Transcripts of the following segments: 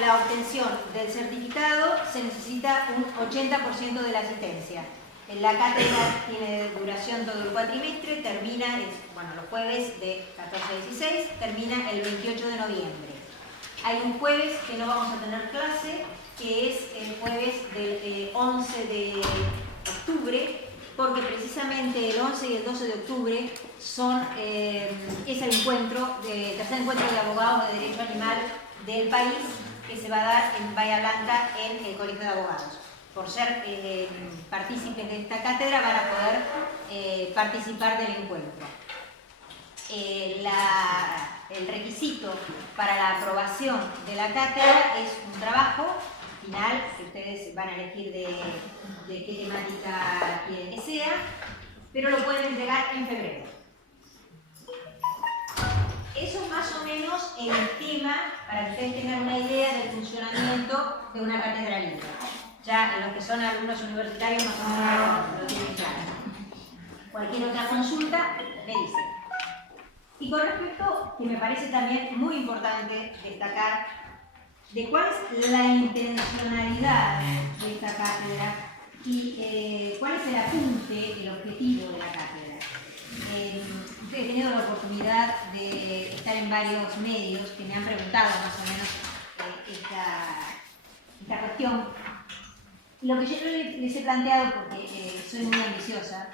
la obtención del certificado se necesita un 80% de la asistencia. La cátedra tiene duración todo el cuatrimestre, termina, los jueves de 14 a 16, termina el 28 de noviembre. Hay un jueves que no vamos a tener clase, que es el jueves del 11 de octubre, porque precisamente el 11 y el 12 de octubre es el tercer encuentro de abogados de derecho animal del país, que se va a dar en Bahía Blanca en el Colegio de Abogados. Por ser partícipes de esta cátedra van a poder participar del encuentro. El requisito para la aprobación de la cátedra es un trabajo final, que ustedes van a elegir de qué temática quieren que sea, pero lo pueden entregar en febrero. Eso es más o menos el esquema para que ustedes tengan una idea del funcionamiento de una cátedra libre. Ya en los que son alumnos universitarios más o menos lo tienen claro. Cualquier otra consulta me dicen. Y con respecto, que me parece también muy importante destacar, de cuál es la intencionalidad de esta cátedra y cuál es el apunte, el objetivo de la cátedra. He tenido la oportunidad de estar en varios medios que me han preguntado más o menos esta cuestión. Lo que yo les he planteado, porque soy muy ambiciosa,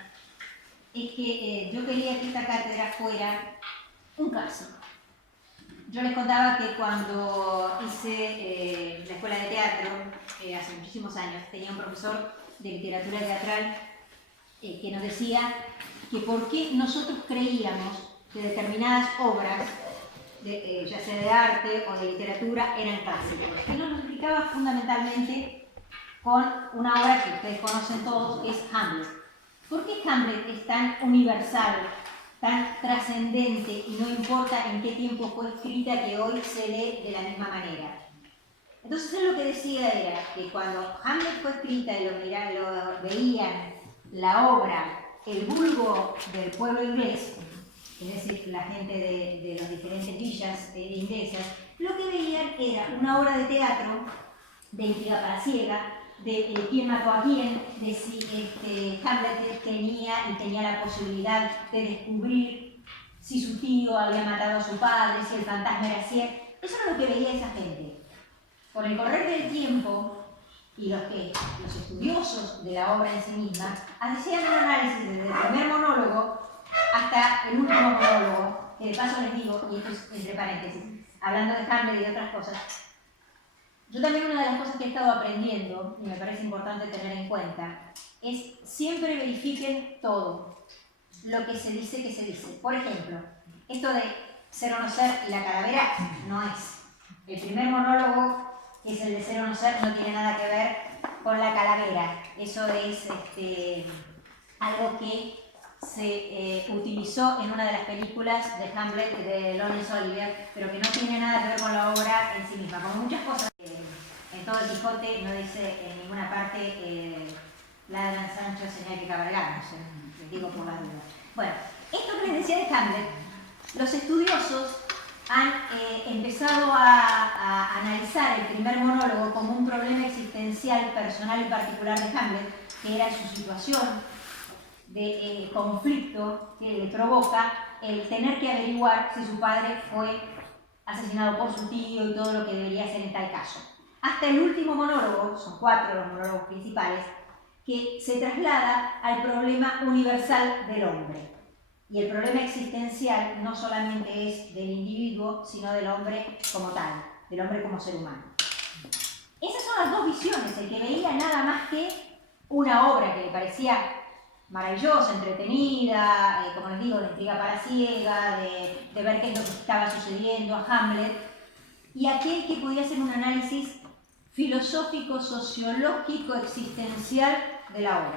es que yo quería que esta cátedra fuera un clásico. Yo les contaba que cuando hice la escuela de teatro, hace muchísimos años, tenía un profesor de literatura teatral que nos decía que por qué nosotros creíamos que determinadas obras, ya sea de arte o de literatura, eran clásicos. Él nos lo explicaba fundamentalmente con una obra que ustedes conocen todos, que es Hamlet. ¿Por qué Hamlet es tan universal, tan trascendente y no importa en qué tiempo fue escrita, que hoy se lee de la misma manera? Entonces él lo que decía era que cuando Hamlet fue escrita y lo veían la obra, el vulgo del pueblo inglés, es decir, la gente de las diferentes villas inglesas, lo que veían era una obra de teatro de intriga palaciega, de quién mató a quién, de si Hamlet tenía la posibilidad de descubrir si su tío había matado a su padre, si el fantasma era cierto. Eso era lo que veía esa gente. Con el correr del tiempo, y los estudiosos de la obra en sí misma hacían un análisis desde el primer monólogo hasta el último monólogo, que de paso les digo, y esto es entre paréntesis, hablando de Hamlet y de otras cosas, yo también una de las cosas que he estado aprendiendo, y me parece importante tener en cuenta, es siempre verifiquen todo lo que se dice que se dice. Por ejemplo, esto de ser o no ser y la calavera no es. El primer monólogo, que es el de ser o no ser, no tiene nada que ver con la calavera. Eso es algo que se utilizó en una de las películas de Hamlet de Laurence Olivier, pero que no tiene nada que ver con la obra en sí misma. Como muchas cosas, en todo el Quijote no dice en ninguna parte ladran Sancho, señal que cabalgamos, les digo por las dudas. Bueno, esto que les decía de Hamlet, los estudiosos han empezado a analizar el primer monólogo como un problema existencial, personal y particular de Hamlet, que era su situación de conflicto que le provoca el tener que averiguar si su padre fue asesinado por su tío y todo lo que debería hacer en tal caso. Hasta el último monólogo, son 4 los monólogos principales, que se traslada al problema universal del hombre. Y el problema existencial no solamente es del individuo, sino del hombre como tal, del hombre como ser humano. Esas son las dos visiones, el que veía nada más que una obra que le parecía maravillosa, entretenida, como les digo, de intriga palaciega, de ver qué es lo que estaba sucediendo a Hamlet, y aquel que podía hacer un análisis filosófico, sociológico, existencial de la obra.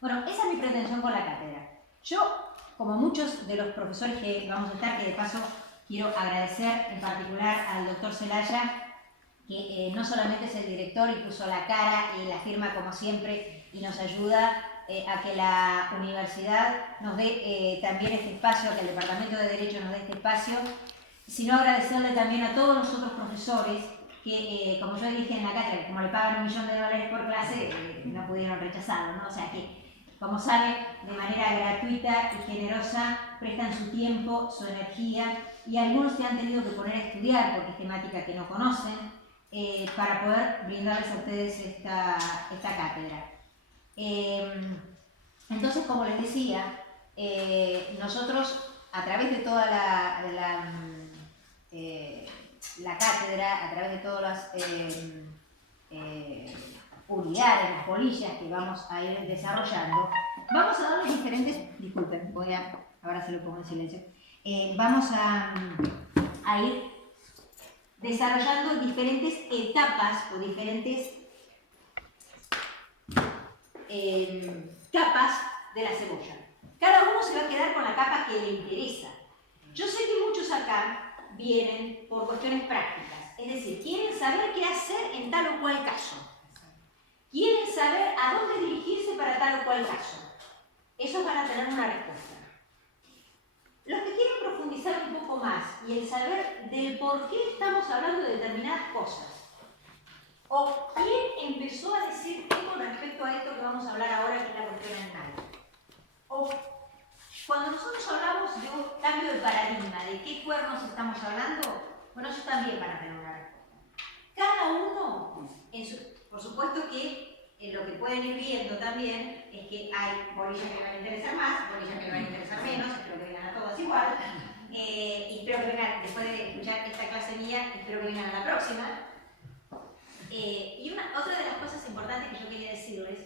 Bueno, esa es mi pretensión con la cátedra. Yo, como muchos de los profesores que vamos a estar, que de paso quiero agradecer en particular al doctor Celaya, que no solamente es el director y puso la cara y la firma como siempre y nos ayuda a que la universidad nos dé también este espacio, a que el Departamento de Derecho nos dé este espacio, sino agradecerle también a todos los otros profesores que como yo dije en la cátedra, como le pagan $1 millón por clase, no pudieron rechazarlo, ¿no? O sea que, como saben, de manera gratuita y generosa prestan su tiempo, su energía, y algunos se han tenido que poner a estudiar porque es temática que no conocen, para poder brindarles a ustedes esta cátedra. Entonces, como les decía, nosotros a través de toda la cátedra, a través de todas las unidades, las polillas que vamos a ir desarrollando, vamos a dar los diferentes, disculpen, ahora se lo pongo en silencio, vamos a ir desarrollando diferentes etapas o diferentes capas de la cebolla. Cada uno se va a quedar con la capa que le interesa. Yo sé que muchos acá vienen por cuestiones prácticas, es decir, quieren saber qué hacer en tal o cual caso. Quieren saber a dónde dirigirse para tal o cual caso. Esos van a tener una respuesta. Los que quieren profundizar un poco más y el saber del por qué estamos hablando de determinadas cosas, o quién empezó a decir qué con respecto a esto que vamos a hablar ahora, que es la cuestión animal. O cuando nosotros hablamos de un cambio de paradigma, de qué cuernos estamos hablando, bueno, ellos también van a tener una respuesta. Cada uno, por supuesto que lo que pueden ir viendo también es que hay bolillas que les van a interesar más, bolillas que les van a interesar menos, espero que vengan a todas igual, y espero que vengan, después de escuchar esta clase mía, espero que vengan a la próxima. Y otra de las cosas importantes que yo quería decirles,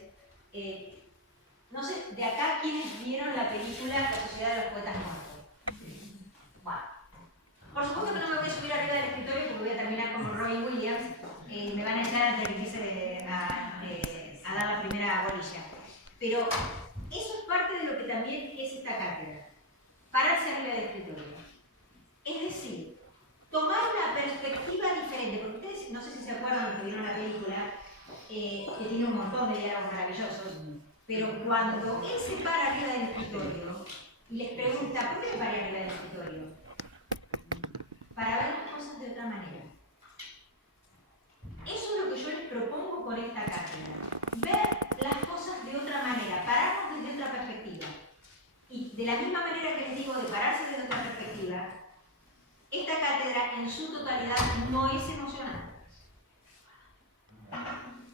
no sé, de acá quienes vieron la película La Sociedad de los Poetas Muertos. Bueno, por supuesto que no me voy a subir arriba del escritorio porque voy a terminar como Robin Williams, me van a echar antes de que empiece a dar la primera bolilla. Pero eso es parte de lo que también es esta cátedra, pararse arriba del escritorio. Es decir, tomar una perspectiva diferente, porque ustedes, no sé si se acuerdan los que vieron la película, que tiene un montón de diálogos maravillosos, pero cuando él se para arriba del escritorio y les pregunta, ¿por qué me paré arriba del escritorio? Para ver las cosas de otra manera. Eso es lo que yo les propongo con esta cátedra. Ver las cosas de otra manera, pararnos desde otra perspectiva. Y de la misma manera que les digo de pararse desde otra perspectiva, esta cátedra en su totalidad no es emocionante.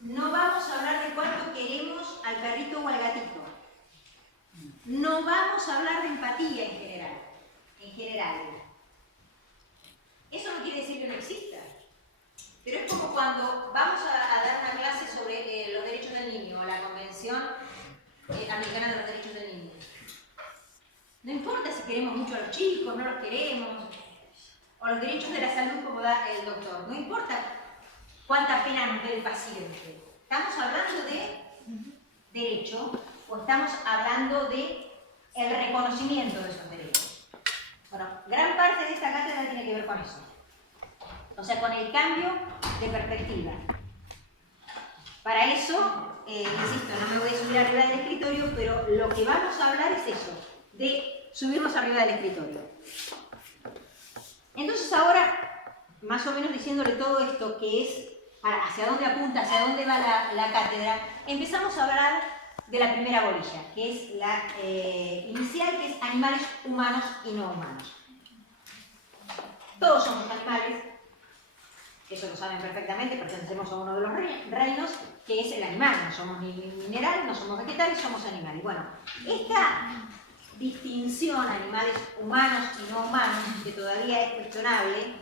No vamos a hablar de cuánto queremos al perrito o al gatito. No vamos a hablar de empatía en general. Eso no quiere decir que no exista. Pero es como cuando vamos a dar una clase sobre los derechos del niño, o la Convención Americana de los Derechos del Niño. No importa si queremos mucho a los chicos, no los queremos, o los derechos de la salud como da el doctor. No importa cuánta pena nos dé el paciente. ¿Estamos hablando de derecho o estamos hablando de el reconocimiento de esos derechos? Bueno, gran parte de esta cátedra tiene que ver con eso. O sea, con el cambio de perspectiva. Para eso, insisto, no me voy a subir arriba del escritorio, pero lo que vamos a hablar es eso, de subirnos arriba del escritorio. Entonces ahora, más o menos diciéndole todo esto, que es hacia dónde apunta, hacia dónde va la cátedra, empezamos a hablar de la primera bolilla, que es la inicial, que es animales humanos y no humanos. Todos somos animales, eso lo saben perfectamente, pertenecemos a uno de los reinos, que es el animal. No somos ni minerales, no somos vegetales, somos animales. Bueno, esta distinción, animales humanos y no humanos, que todavía es cuestionable,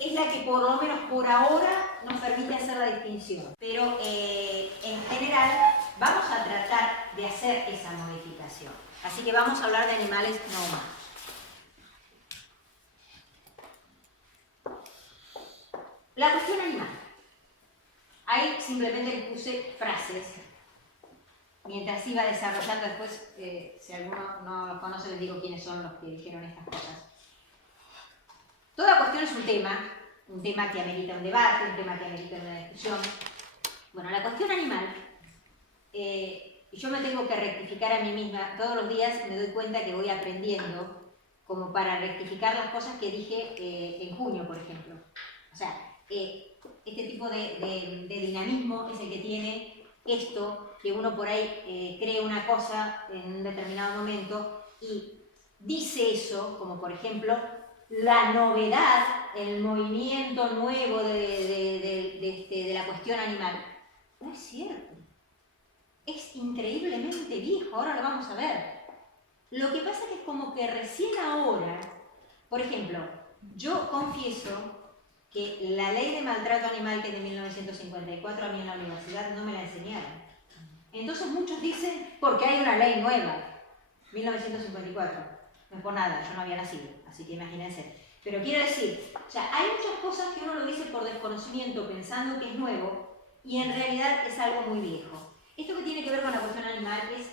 es la que por lo menos por ahora nos permite hacer la distinción. Pero en general vamos a tratar de hacer esa modificación. Así que vamos a hablar de animales no humanos. La cuestión animal. Ahí simplemente les puse frases. Mientras iba desarrollando después, si alguno no los conoce, les digo quiénes son los que dijeron estas cosas. Toda cuestión es un tema que amerita un debate, un tema que amerita una discusión. Bueno, la cuestión animal, yo me tengo que rectificar a mí misma. Todos los días me doy cuenta que voy aprendiendo como para rectificar las cosas que dije en junio, por ejemplo. O sea, este tipo de dinamismo es el que tiene esto, que uno por ahí cree una cosa en un determinado momento y dice eso, como por ejemplo la novedad, el movimiento nuevo de la cuestión animal. No es cierto. Es increíblemente viejo, ahora lo vamos a ver. Lo que pasa es que es como que recién ahora, por ejemplo, yo confieso que la ley de maltrato animal, que es de 1954, a mí en la universidad no me la enseñaron. Entonces muchos dicen, porque hay una ley nueva, 1954. No es por nada, yo no había nacido, así que imagínense. Pero quiero decir, o sea, hay muchas cosas que uno lo dice por desconocimiento, pensando que es nuevo, y en realidad es algo muy viejo. Esto que tiene que ver con la cuestión animal es,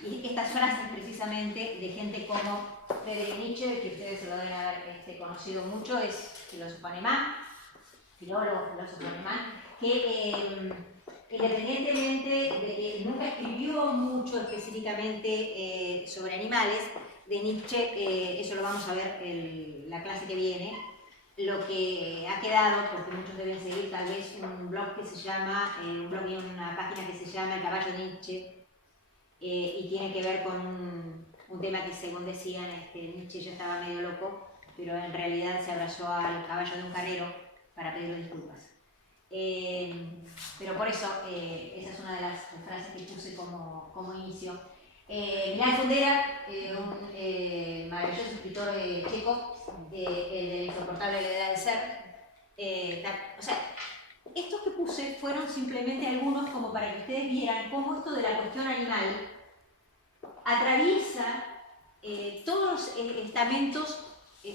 y estas frases precisamente de gente como Friedrich Nietzsche, que ustedes se lo deben haber conocido mucho, es filósofo alemán, filólogo, filósofo alemán, que independientemente de que nunca escribió mucho específicamente sobre animales, de Nietzsche, eso lo vamos a ver en la clase que viene, lo que ha quedado, porque muchos deben seguir tal vez un blog que se llama, un blog y una página que se llama El caballo de Nietzsche, y tiene que ver con un tema que según decían, Nietzsche ya estaba medio loco, pero en realidad se abrazó al caballo de un carrero para pedirle disculpas. Pero por eso, esa es una de las frases que puse como inicio. Milan Kundera, un maravilloso escritor checo, del insoportable levedad del ser. O sea, estos que puse fueron simplemente algunos como para que ustedes vieran cómo esto de la cuestión animal atraviesa todos los estamentos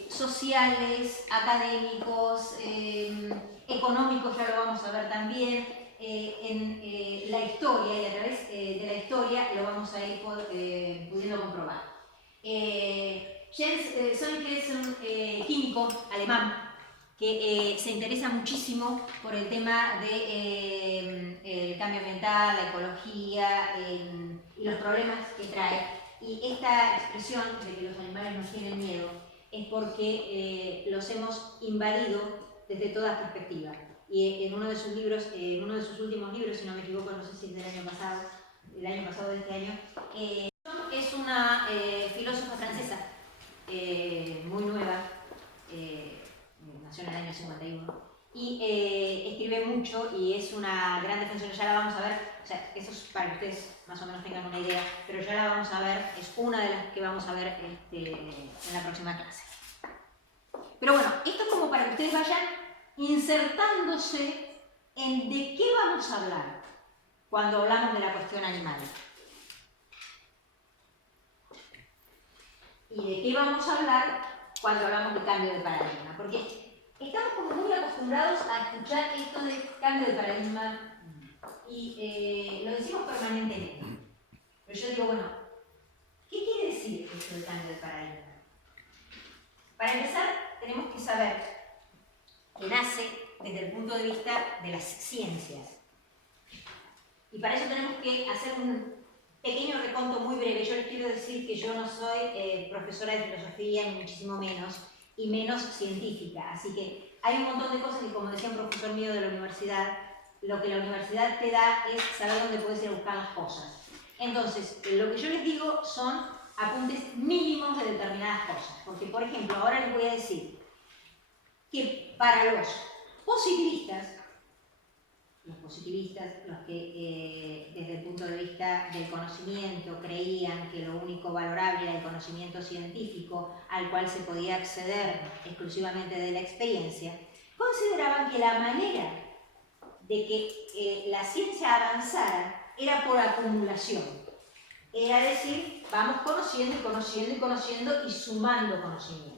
sociales, académicos, económicos, ya lo vamos a ver también, en la historia, y a través de la historia lo vamos a ir pudiendo comprobar. Jens Soynke es un químico alemán que se interesa muchísimo por el tema del cambio ambiental, la ecología y los problemas que trae. Y esta expresión de que los animales nos tienen miedo es porque los hemos invadido desde toda perspectiva. Y en uno de sus libros, en uno de sus últimos libros, si no me equivoco, no sé si es del año pasado de este año, es una filósofa francesa muy nueva, nació en el año 51, y escribe mucho y es una gran defensora, ya la vamos a ver, o sea, eso es para que ustedes más o menos tengan una idea, pero ya la vamos a ver, es una de las que vamos a ver en la próxima clase. Pero bueno, esto es como para que ustedes vayan insertándose en de qué vamos a hablar cuando hablamos de la cuestión animal. Y de qué vamos a hablar cuando hablamos de cambio de paradigma. Porque estamos como muy acostumbrados a escuchar esto de cambio de paradigma y lo decimos permanentemente. Pero yo digo, bueno, ¿qué quiere decir esto de cambio de paradigma? Para empezar, tenemos que saber que nace desde el punto de vista de las ciencias. Y para eso tenemos que hacer un pequeño reconto muy breve. Yo les quiero decir que yo no soy profesora de filosofía, ni muchísimo menos, y menos científica. Así que hay un montón de cosas que, como decía un profesor mío de la universidad, lo que la universidad te da es saber dónde puedes ir a buscar las cosas. Entonces, lo que yo les digo son apuntes mínimos de determinadas cosas. Porque, por ejemplo, ahora les voy a decir que para los positivistas, los que desde el punto de vista del conocimiento creían que lo único valorable era el conocimiento científico al cual se podía acceder exclusivamente de la experiencia, consideraban que la manera de que la ciencia avanzara era por acumulación. Era decir, vamos conociendo y conociendo y conociendo y sumando conocimientos.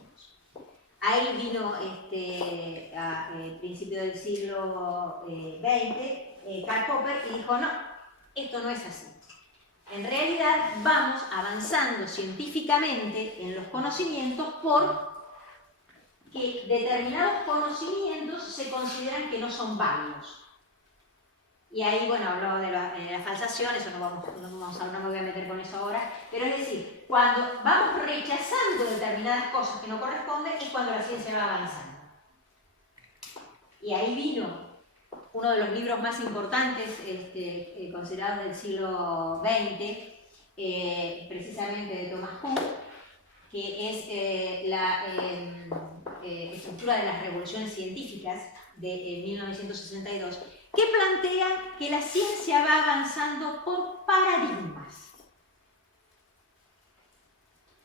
Ahí vino a principios del siglo XX Karl Popper y dijo, no, esto no es así. En realidad vamos avanzando científicamente en los conocimientos porque determinados conocimientos se consideran que no son válidos. Y ahí, bueno, habló de la falsación, eso no me voy a meter con eso ahora, pero es decir, cuando vamos rechazando determinadas cosas que no corresponden es cuando la ciencia va avanzando. Y ahí vino uno de los libros más importantes considerados del siglo XX, precisamente de Thomas Kuhn, que es la estructura de las revoluciones científicas de 1962, que plantea que la ciencia va avanzando por paradigmas.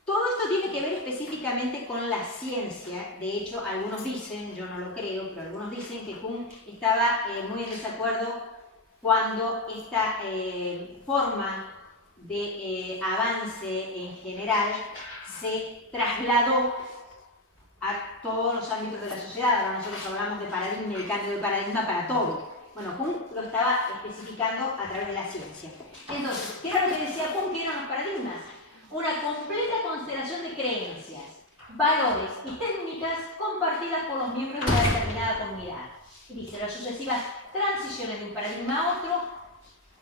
Todo esto tiene que ver específicamente con la ciencia. De hecho, algunos dicen, yo no lo creo, pero algunos dicen que Kuhn estaba muy en desacuerdo cuando esta forma de avance en general se trasladó a todos los ámbitos de la sociedad. Ahora nosotros hablamos de paradigma y cambio de paradigma para todo. Bueno, Kuhn lo estaba especificando a través de la ciencia. Entonces, ¿qué era lo que decía Kuhn? ¿Qué eran los paradigmas? Una completa constelación de creencias, valores y técnicas compartidas por los miembros de una determinada comunidad. Y dice, las sucesivas transiciones de un paradigma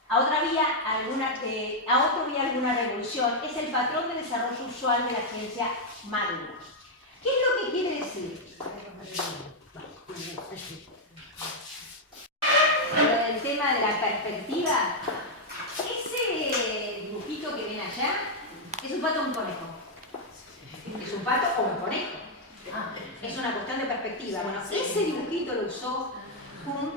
a otra vía, alguna revolución, es el patrón de desarrollo usual de la ciencia madura. ¿Qué es lo que quiere decir? El tema de la perspectiva, ese dibujito que ven allá, ¿es un pato o un conejo? ¿Es un pato o un conejo? Es una cuestión de perspectiva. Bueno, ese dibujito lo usó Kuhn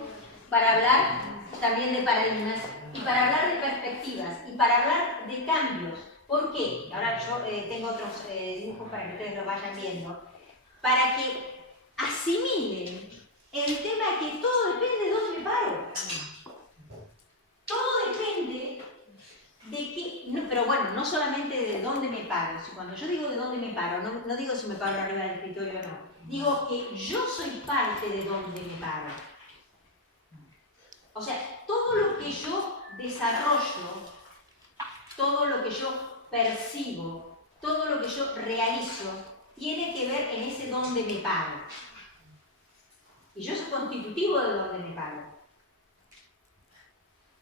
para hablar también de paradigmas y para hablar de perspectivas y para hablar de cambios. ¿Por qué? Ahora yo tengo otros dibujos para que ustedes lo vayan viendo. Para que asimilen el tema que todo depende de dónde me paro. Todo depende de que, no, pero bueno, no solamente de dónde me paro. Si cuando yo digo de dónde me paro, no digo si me paro arriba del escritorio o no. Digo que yo soy parte de dónde me paro. O sea, todo lo que yo desarrollo, todo lo que yo percibo, todo lo que yo realizo, tiene que ver en ese dónde me paro. Y yo soy constitutivo de dónde me paro.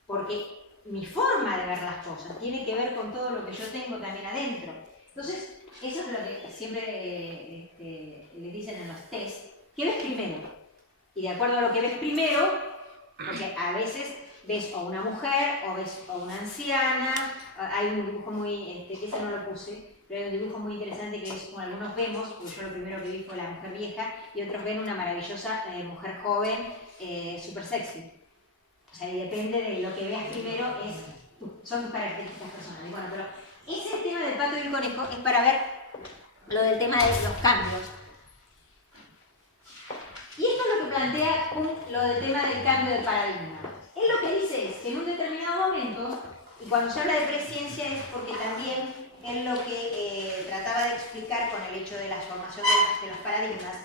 Porque mi forma de ver las cosas tiene que ver con todo lo que yo tengo también adentro. Entonces, eso es lo que siempre les dicen en los test. ¿Qué ves primero? Y de acuerdo a lo que ves primero, porque a veces ves o una mujer o ves o una anciana. Hay un dibujo muy, que ese no lo puse, pero hay un dibujo muy interesante que es como algunos vemos, porque yo lo primero que vi fue la mujer vieja, y otros ven una maravillosa mujer joven, súper sexy. O sea, y depende de lo que veas primero, son tus características personales. Bueno, pero ese tema del pato y el conejo es para ver lo del tema de los cambios. Y esto es lo que plantea lo del tema del cambio de paradigma. Él lo que dice es que en un determinado momento, y cuando se habla de presciencia es porque también él lo que trataba de explicar con el hecho de la formación de los paradigmas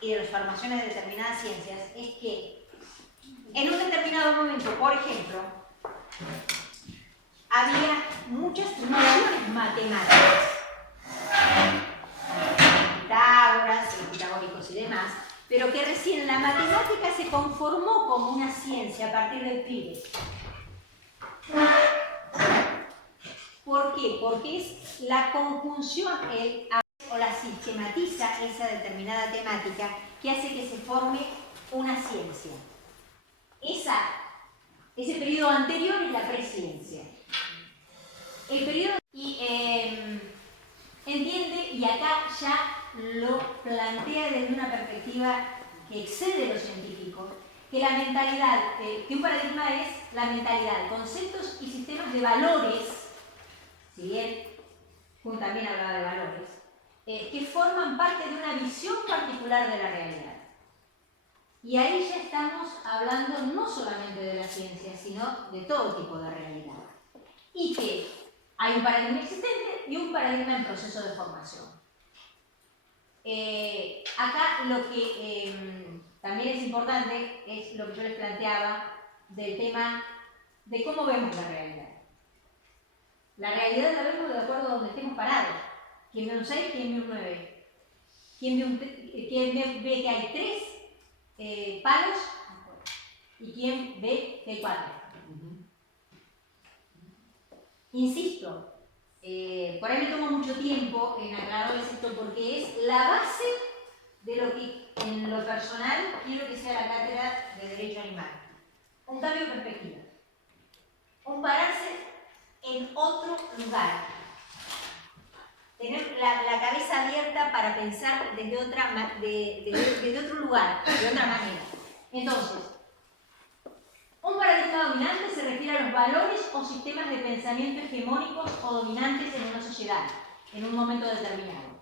y de las formaciones de determinadas ciencias, es que en un determinado momento, por ejemplo, había muchas nociones matemáticas, Pitágoras, los pitagóricos y demás, pero que recién la matemática se conformó como una ciencia a partir del Euclides. ¿Por qué? Porque es la conjunción o la sistematiza esa determinada temática que hace que se forme una ciencia. Ese periodo anterior es la presciencia. El periodo entiende, y acá ya lo plantea desde una perspectiva que excede lo científico, que la mentalidad, que un paradigma es la mentalidad, conceptos y sistemas de valores, si bien Kuhn también hablaba de valores, que forman parte de una visión particular de la realidad. Y ahí ya estamos hablando no solamente de la ciencia, sino de todo tipo de realidad. Y que hay un paradigma existente y un paradigma en proceso de formación. Acá lo que también es importante es lo que yo les planteaba del tema de cómo vemos la realidad. La realidad la vemos de acuerdo a donde estemos parados. ¿Quién ve un 6? ¿Quién ve un 9? ¿Quién ve que hay 3 palos? ¿Y quién ve que hay 4? Insisto, por ahí me tomo mucho tiempo en aclararles esto porque es la base de lo que en lo personal quiero que sea la cátedra de Derecho Animal. un cambio de perspectiva, un pararse en otro lugar, tener la cabeza abierta para pensar desde otro lugar, de otra manera. Entonces, un paradigma dominante se refiere a los valores o sistemas de pensamiento hegemónicos o dominantes en una sociedad, en un momento determinado.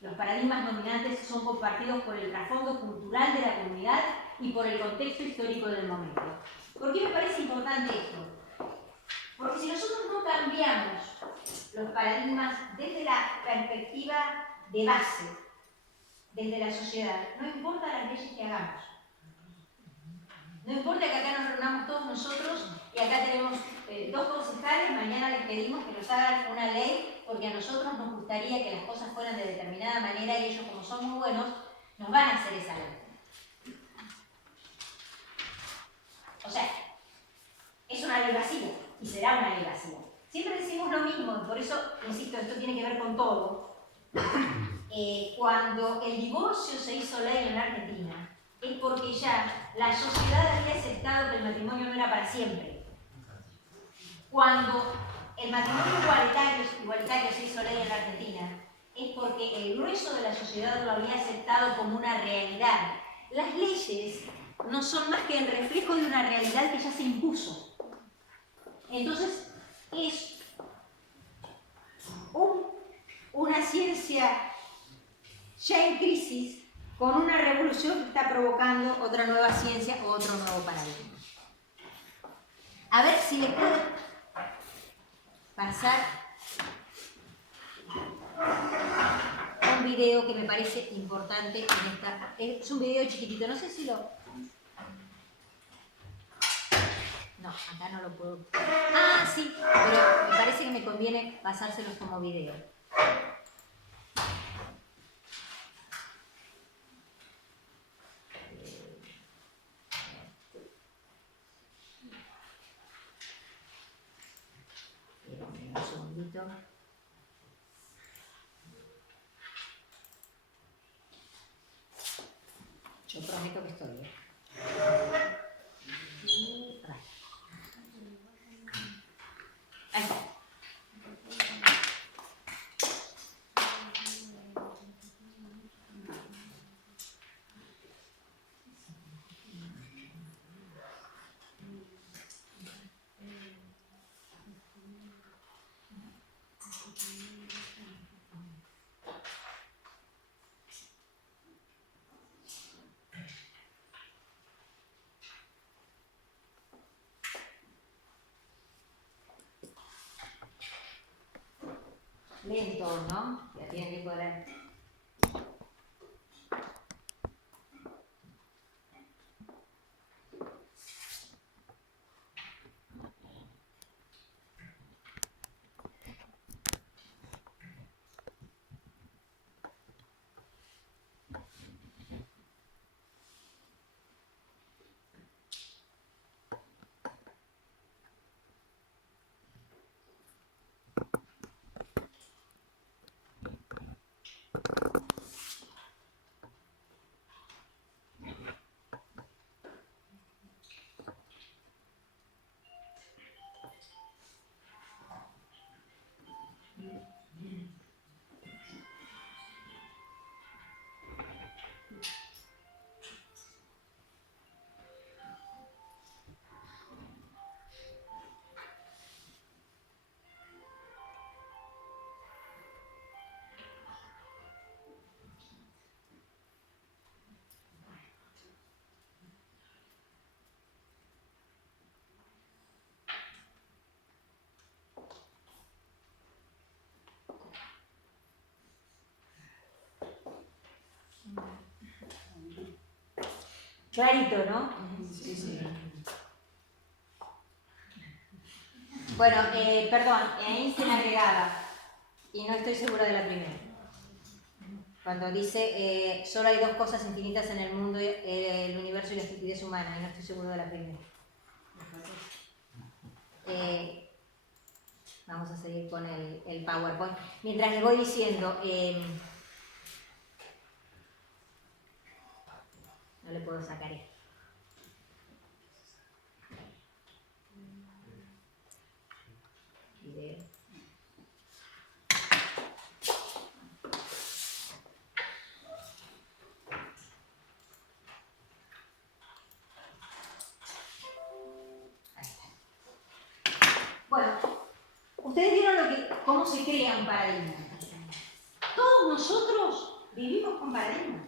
Los paradigmas dominantes son compartidos por el trasfondo cultural de la comunidad y por el contexto histórico del momento. ¿Por qué me parece importante esto? Porque si nosotros no cambiamos los paradigmas desde la perspectiva de base, desde la sociedad, no importa las leyes que hagamos. No importa que acá nos reunamos todos nosotros y acá tenemos 2 concejales, mañana les pedimos que nos hagan una ley porque a nosotros nos gustaría que las cosas fueran de determinada manera y ellos, como son muy buenos, nos van a hacer esa ley. O sea, es una ley vacía y será una ley vacía. Siempre decimos lo mismo y por eso, insisto, esto tiene que ver con todo. Cuando el divorcio se hizo ley en la Argentina, es porque ya la sociedad había aceptado que el matrimonio no era para siempre. Cuando el matrimonio igualitario se hizo ley en la Argentina, es porque el grueso de la sociedad lo había aceptado como una realidad. Las leyes no son más que el reflejo de una realidad que ya se impuso. Entonces, es una ciencia ya en crisis, con una revolución que está provocando otra nueva ciencia o otro nuevo paradigma. A ver si les puedo pasar un video que me parece importante en esta. Es un video chiquitito, no sé si lo. No, acá no lo puedo. Ah, sí, pero me parece que me conviene pasárselos como video. Un segundito. Yo prometo que estoy bien. Ahí está. Lento, ¿no? Ya tienen tiempo de leer. Clarito, ¿no? Sí, sí. Bueno, perdón, ahí se me agregaba, y no estoy segura de la primera. Cuando dice, solo hay 2 cosas infinitas en el mundo, el universo y la estupidez humana, y no estoy segura de la primera. Vamos a seguir con el PowerPoint. Mientras les voy diciendo, no le puedo sacar esto. cómo se crea un paradigma. Todos nosotros vivimos con paradigmas.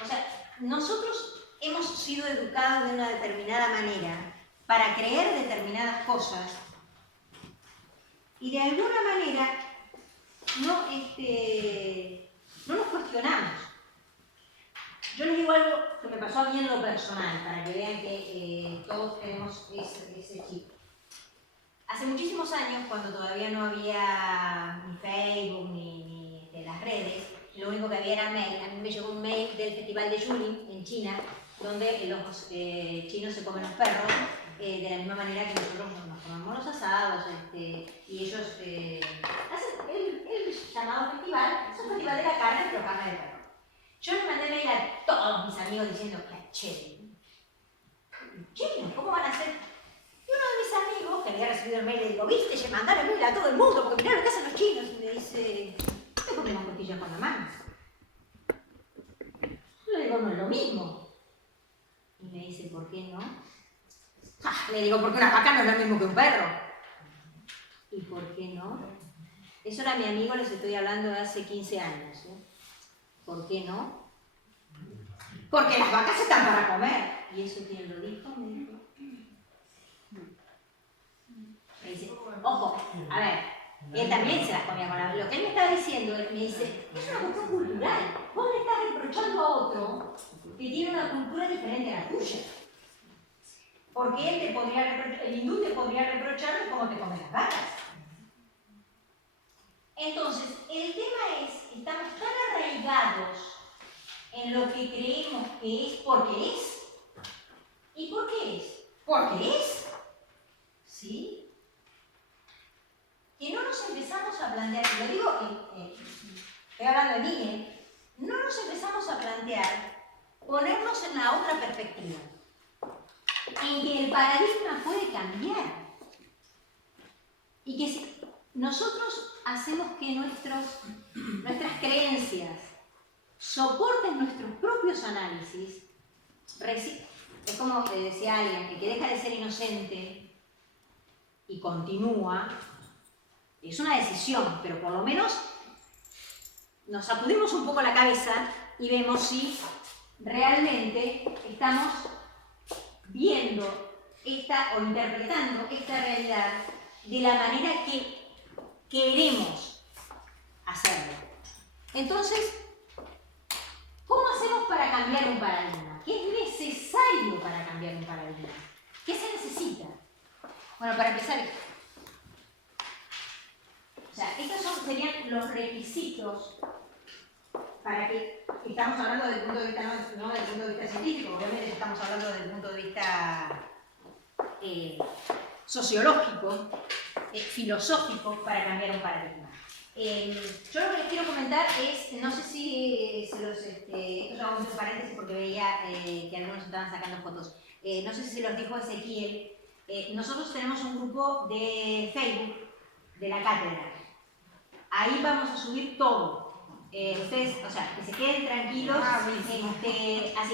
O sea, nosotros hemos sido educados de una determinada manera para creer determinadas cosas y de alguna manera no nos cuestionamos. Yo les digo algo que me pasó a mí en lo personal, para que vean que todos tenemos ese chip. Hace muchísimos años, cuando todavía no había ni Facebook ni de las redes, lo único que había era mail. A mí me llegó un mail del Festival de Yulin en China, donde los chinos se comen los perros de la misma manera que nosotros nos comemos los asados, y ellos hacen el llamado festival, es un festival de la carne, pero carne de perro. Yo les mandé mail a todos mis amigos diciendo, che, ¿cómo van a hacer? Y uno de mis amigos, que había recibido el mail, le digo, viste, mandaron el mail a todo el mundo, porque mirá lo que hacen los chinos. Y me dice, ¿qué comemos costillas con la mano? Yo le digo, no es lo mismo. Y me dice, ¿por qué no? Le digo, porque una vaca no es lo mismo que un perro. ¿Y por qué no? Eso era mi amigo, les estoy hablando de hace 15 años. ¿Por qué no? Porque las vacas están para comer. ¿Y eso quién lo dijo? Me dijo. Me dice, ojo, a ver, él también se las comía con la... Lo que él me estaba diciendo, me dice, es una cuestión cultural. Vos le estás reprochando a otro que tiene una cultura diferente a la tuya. Porque él te podría reprochar, el hindú te podría reprochar de cómo te comen las vacas. Entonces, el tema es, estamos tan arraigados en lo que creemos que es porque es. ¿Y por qué es? Porque es. ¿Sí? Que no nos empezamos a plantear, y lo digo, estoy hablando de mí, no nos empezamos a plantear ponernos en la otra perspectiva, en que el paradigma puede cambiar y que si nosotros hacemos que nuestras creencias soporten nuestros propios análisis, es como que decía alguien, que deja de ser inocente y continúa, es una decisión, pero por lo menos nos sacudimos un poco la cabeza y vemos si realmente estamos viendo o interpretando esta realidad de la manera que queremos hacerlo. Entonces, ¿cómo hacemos para cambiar un paradigma? ¿Qué es necesario para cambiar un paradigma? ¿Qué se necesita? Bueno, para empezar, estos serían los requisitos para que, estamos hablando desde el punto de vista, no desde el punto de vista científico, obviamente estamos hablando desde el punto de vista sociológico, filosófico, para cambiar un paradigma. Yo lo que les quiero comentar es, no sé si se los, esto hago un paréntesis porque veía que algunos estaban sacando fotos, no sé si se los dijo Ezequiel, nosotros tenemos un grupo de Facebook de la cátedra, ahí vamos a subir todo. Ustedes, que se queden tranquilos, así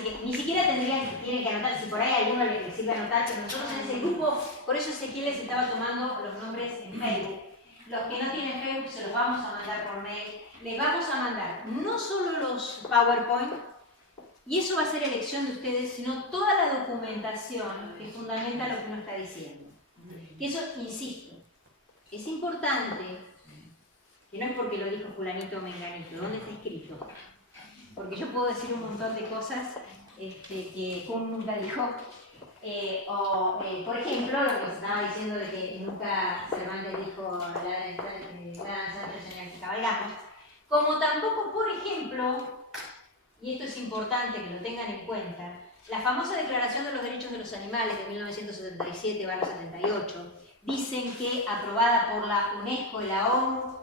que ni siquiera tienen que anotar, si por ahí a alguno les sirve anotar, pero nosotros en ese grupo, por eso Ezequiel les estaba tomando los nombres en Facebook. Los que no tienen Facebook se los vamos a mandar por mail, les vamos a mandar no solo los PowerPoint, y eso va a ser elección de ustedes, sino toda la documentación que fundamenta lo que uno está diciendo. Y eso, insisto, es importante. Que no es porque lo dijo fulanito o menganito, ¿dónde está escrito? Porque yo puedo decir un montón de cosas que Kuhn nunca dijo. Por ejemplo, lo que se estaba diciendo de que nunca Cervantes dijo la danza en la que cabalgamos. Como tampoco, por ejemplo, y esto es importante que lo tengan en cuenta, la famosa Declaración de los Derechos de los Animales de 1977/78, dicen que, aprobada por la UNESCO y la ONU,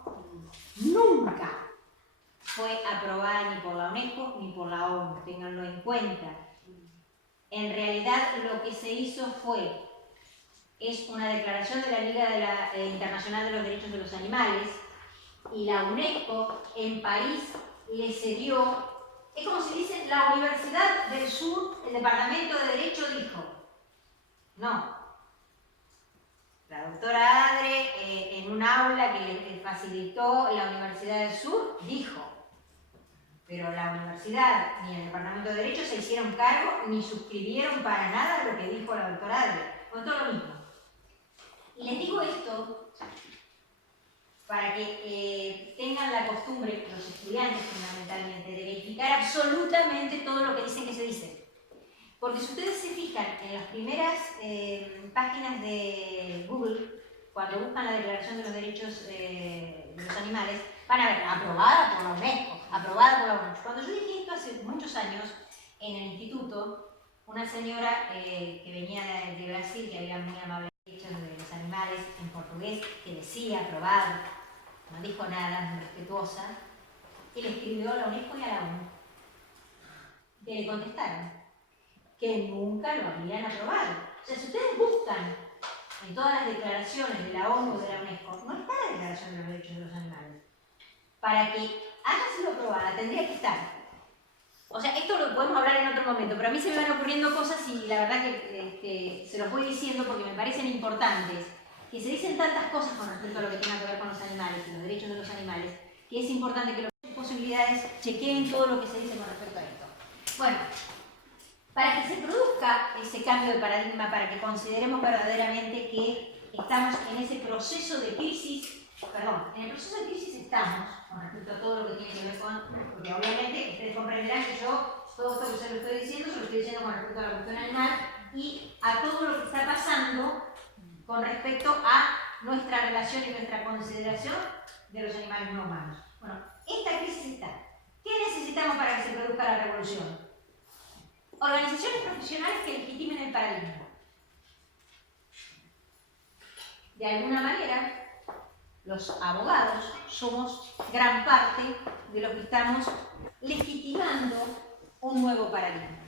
nunca fue aprobada ni por la UNESCO ni por la ONU, ténganlo en cuenta. En realidad lo que se hizo es una declaración de la Liga Internacional de los Derechos de los Animales, y la UNESCO en París le cedió, es como si dicen la Universidad del Sur, el Departamento de Derecho dijo, no, La doctora Adre, en un aula que le facilitó la Universidad del Sur, dijo, pero la universidad ni el Departamento de Derecho se hicieron cargo ni suscribieron para nada lo que dijo la doctora Adre. Con todo lo mismo. Y les digo esto para que tengan la costumbre, los estudiantes fundamentalmente, de verificar absolutamente todo lo que dicen que se dice. Porque si ustedes se fijan en las primeras páginas de Google, cuando buscan la Declaración de los Derechos de los Animales, van a ver aprobada por la UNESCO, aprobada por la UNESCO. Cuando yo dije esto hace muchos años, en el instituto, una señora que venía de Brasil, que había muy amable derechos de los animales en portugués, que decía aprobado, no dijo nada, muy respetuosa, y le escribió a la UNESCO y a la ONU. Que le contestaron que nunca lo habían aprobado. O sea, si ustedes buscan en todas las declaraciones de la ONU o de la UNESCO, no está la Declaración de los Derechos de los Animales. Para que haya sido aprobada, tendría que estar. O sea, esto lo podemos hablar en otro momento, pero a mí se me van ocurriendo cosas y la verdad que se los voy diciendo porque me parecen importantes. Que se dicen tantas cosas con respecto a lo que tenga que ver con los animales y los derechos de los animales, que es importante que las posibilidades chequeen todo lo que se dice con respecto a esto. Bueno, para que se produzca ese cambio de paradigma, para que consideremos verdaderamente que estamos en ese proceso de crisis, en el proceso de crisis estamos, con respecto a todo lo que tiene que ver con, porque obviamente ustedes comprenderán que yo, todo esto que yo les estoy diciendo, se lo estoy diciendo con respecto a la cuestión animal y a todo lo que está pasando con respecto a nuestra relación y nuestra consideración de los animales no humanos. Bueno, esta crisis está. ¿Qué necesitamos para que se produzca la revolución? Organizaciones profesionales que legitimen el paradigma. De alguna manera, los abogados somos gran parte de los que estamos legitimando un nuevo paradigma.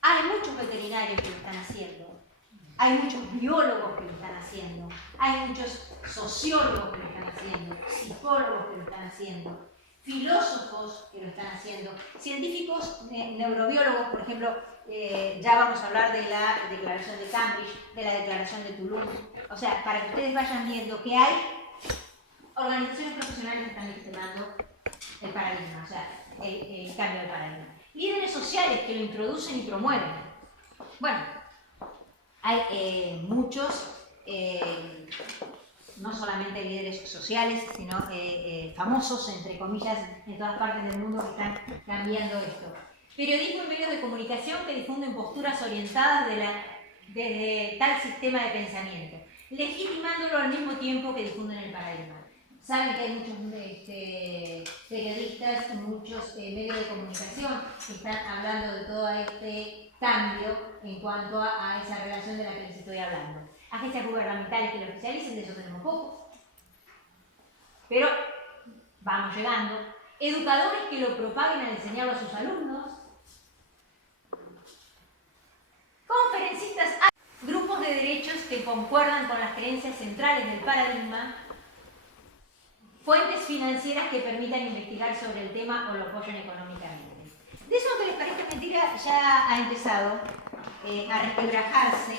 Hay muchos veterinarios que lo están haciendo, hay muchos biólogos que lo están haciendo, hay muchos sociólogos que lo están haciendo, psicólogos que lo están haciendo, filósofos que lo están haciendo, científicos neurobiólogos, por ejemplo, ya vamos a hablar de la Declaración de Cambridge, de la Declaración de Tulum. O sea, para que ustedes vayan viendo que hay organizaciones profesionales que están legitimando el paradigma, o sea, el cambio del paradigma. Líderes sociales que lo introducen y promueven. Bueno, hay muchos, no solamente líderes sociales, sino famosos, entre comillas, en todas partes del mundo que están cambiando esto. Periodismo y medios de comunicación que difunden posturas orientadas desde tal sistema de pensamiento, legitimándolo al mismo tiempo que difunden el paradigma. Saben que hay muchos periodistas y muchos medios de comunicación que están hablando de todo este cambio en cuanto a esa relación de la que les estoy hablando. Agencias gubernamentales que lo oficialicen, de eso tenemos poco. Pero vamos llegando. Educadores que lo propaguen al enseñarlo a sus alumnos. Conferencistas, grupos de derechos que concuerdan con las creencias centrales del paradigma. Fuentes financieras que permitan investigar sobre el tema o lo apoyen económicamente. De eso, que les parezca mentira, ya ha empezado a resquebrajarse,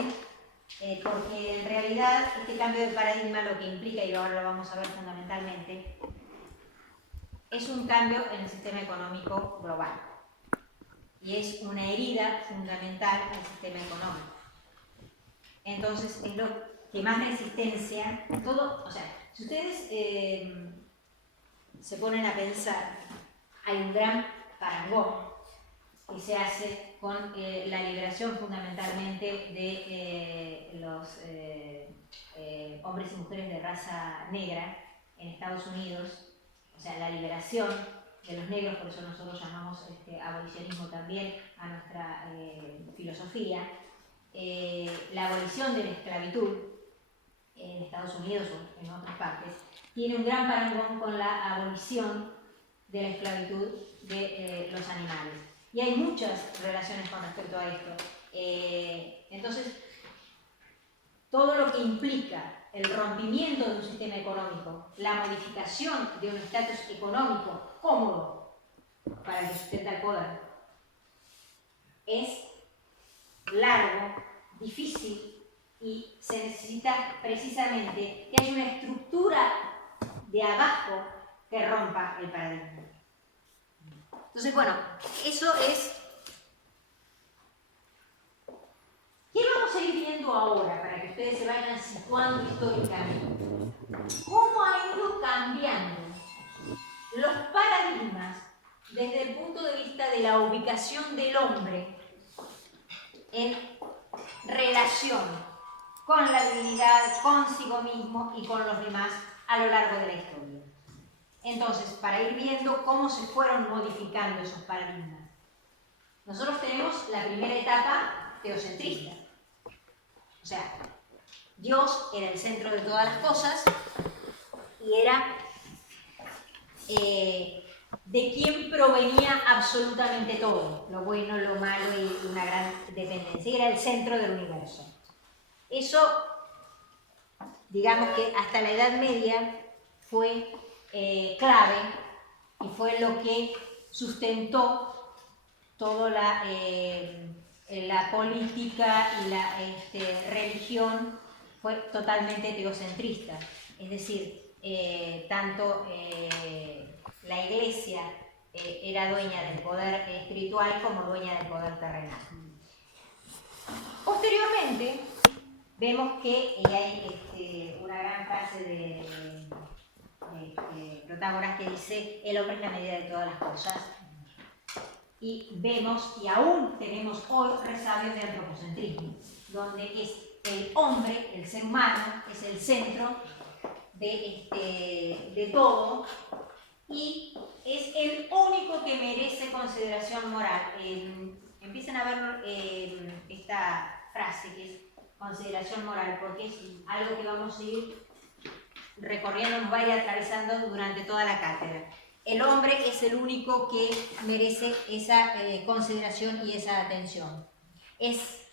porque en realidad este cambio de paradigma lo que implica, y ahora lo vamos a ver fundamentalmente, es un cambio en el sistema económico global. Y es una herida fundamental al sistema económico. Entonces, es lo que más resistencia, todo, o sea, si ustedes se ponen a pensar, hay un gran parangón que se hace con la liberación fundamentalmente de los hombres y mujeres de raza negra en Estados Unidos, o sea, la liberación de los negros, por eso nosotros llamamos abolicionismo también a nuestra filosofía, la abolición de la esclavitud en Estados Unidos o en otras partes, tiene un gran parangón con la abolición de la esclavitud de los animales. Y hay muchas relaciones con respecto a esto. Entonces, todo lo que implica el rompimiento de un sistema económico, la modificación de un estatus económico cómodo para el que sustenta el poder, es largo, difícil y se necesita precisamente que haya una estructura de abajo que rompa el paradigma. Entonces, bueno, eso es... ¿Qué vamos a ir viendo ahora para que ustedes se vayan situando históricamente? ¿Cómo han ido cambiando los paradigmas desde el punto de vista de la ubicación del hombre en relación con la divinidad, consigo mismo y con los demás a lo largo de la historia? Entonces, para ir viendo cómo se fueron modificando esos paradigmas, nosotros tenemos la primera etapa teocentrista. O sea, Dios era el centro de todas las cosas y era de quien provenía absolutamente todo, lo bueno, lo malo y una gran dependencia. Era el centro del universo. Eso, digamos que hasta la Edad Media fue clave y fue lo que sustentó toda la política y la religión, fue totalmente teocentrista. Es decir, tanto la Iglesia era dueña del poder espiritual como dueña del poder terrenal. Posteriormente, vemos que hay una gran frase de Protágoras que dice: el hombre es la medida de todas las cosas. Y vemos, y aún tenemos hoy, resabios del antropocentrismo, donde es el hombre, el ser humano, es el centro de todo y es el único que merece consideración moral. Empiezan a ver esta frase que es consideración moral, porque es algo que vamos a ir recorriendo, nos va a ir atravesando durante toda la cátedra. El hombre es el único que merece esa consideración y esa atención. Es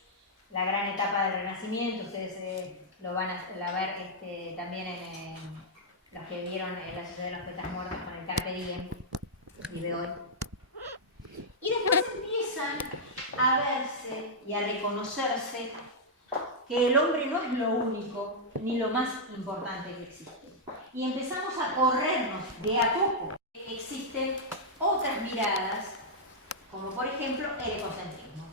la gran etapa del Renacimiento, ustedes lo van a ver también en los que vieron La Ciudad de los Poetas Muertos con el Carpe Diem, vive hoy. Y después empiezan a verse y a reconocerse que el hombre no es lo único ni lo más importante que existe. Y empezamos a corrernos de a poco. Existen otras miradas, como por ejemplo el ecocentrismo,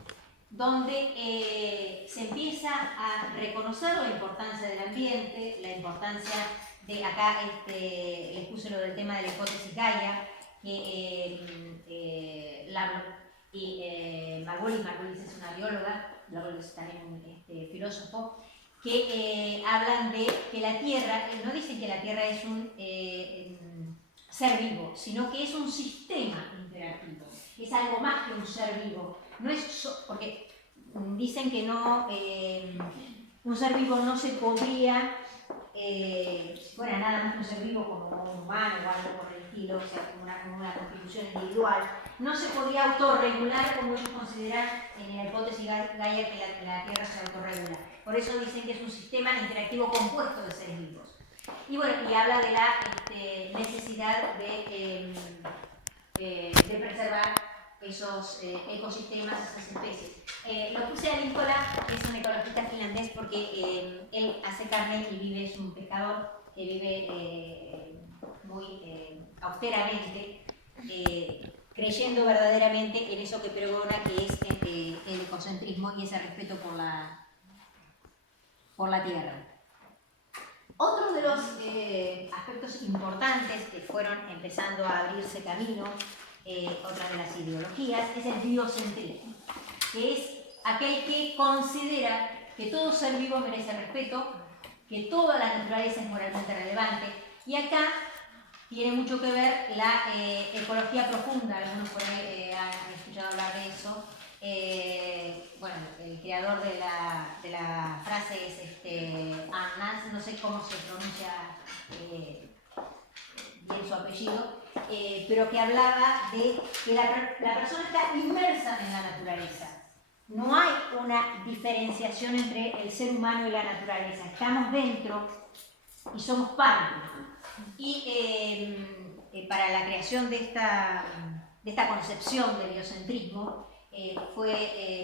donde se empieza a reconocer la importancia del ambiente, la importancia de, acá les puse lo del tema de la hipótesis Gaia, que Margulis es una bióloga, luego es también un filósofo, que hablan de que la Tierra, no dicen que la Tierra es un ser vivo, sino que es un sistema interactivo, es algo más que un ser vivo. No es porque dicen que no, un ser vivo no se podría, si fuera nada más que un ser vivo como un humano o algo por el estilo, o sea, como una constitución individual, no se podía autorregular como ellos consideran en la hipótesis Gaia que la Tierra se autorregula. Por eso dicen que es un sistema interactivo compuesto de seres vivos. Y bueno, y habla de la necesidad de preservar esos ecosistemas, esas especies. Lo puse a Nicola, que es un ecologista finlandés, porque él hace carne y vive, es un pescador que vive muy austeramente, creyendo verdaderamente en eso que pregona, que es el ecocentrismo y ese respeto por la tierra. Otro de los aspectos importantes que fueron empezando a abrirse camino, otra de las ideologías, es el biocentrismo, que es aquel que considera que todo ser vivo merece respeto, que toda la naturaleza es moralmente relevante, y acá tiene mucho que ver la ecología profunda. Algunos por ahí han escuchado hablar de eso. Bueno, el creador de la frase es Annas, no sé cómo se pronuncia bien su apellido, pero que hablaba de que la persona está inmersa en la naturaleza. No hay una diferenciación entre el ser humano y la naturaleza. Estamos dentro y somos parte. Y para la creación de esta concepción del biocentrismo fue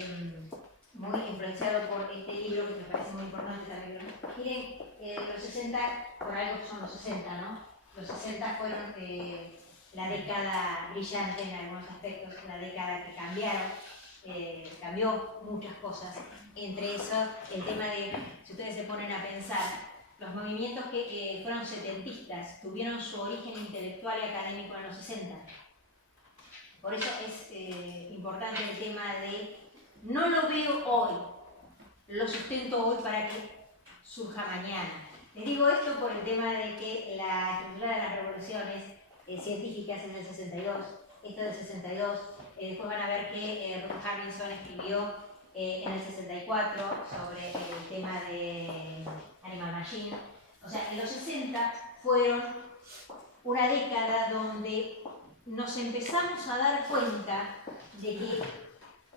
muy influenciado por este libro que me parece muy importante también. Miren, los 60, por algo son los 60, ¿no? Los 60 fueron la década brillante en algunos aspectos, la década que cambió muchas cosas. Entre eso, el tema de, si ustedes se ponen a pensar, los movimientos que fueron setentistas tuvieron su origen intelectual y académico en los 60. Por eso es importante el tema de, no lo veo hoy, lo sustento hoy para que surja mañana. Les digo esto por el tema de que la estructura de las revoluciones científicas es del 62, esto del 62, después van a ver que Ruth Harbinson escribió en el 64 sobre el tema de Animal Machine. O sea, en los 60 fueron una década donde nos empezamos a dar cuenta de que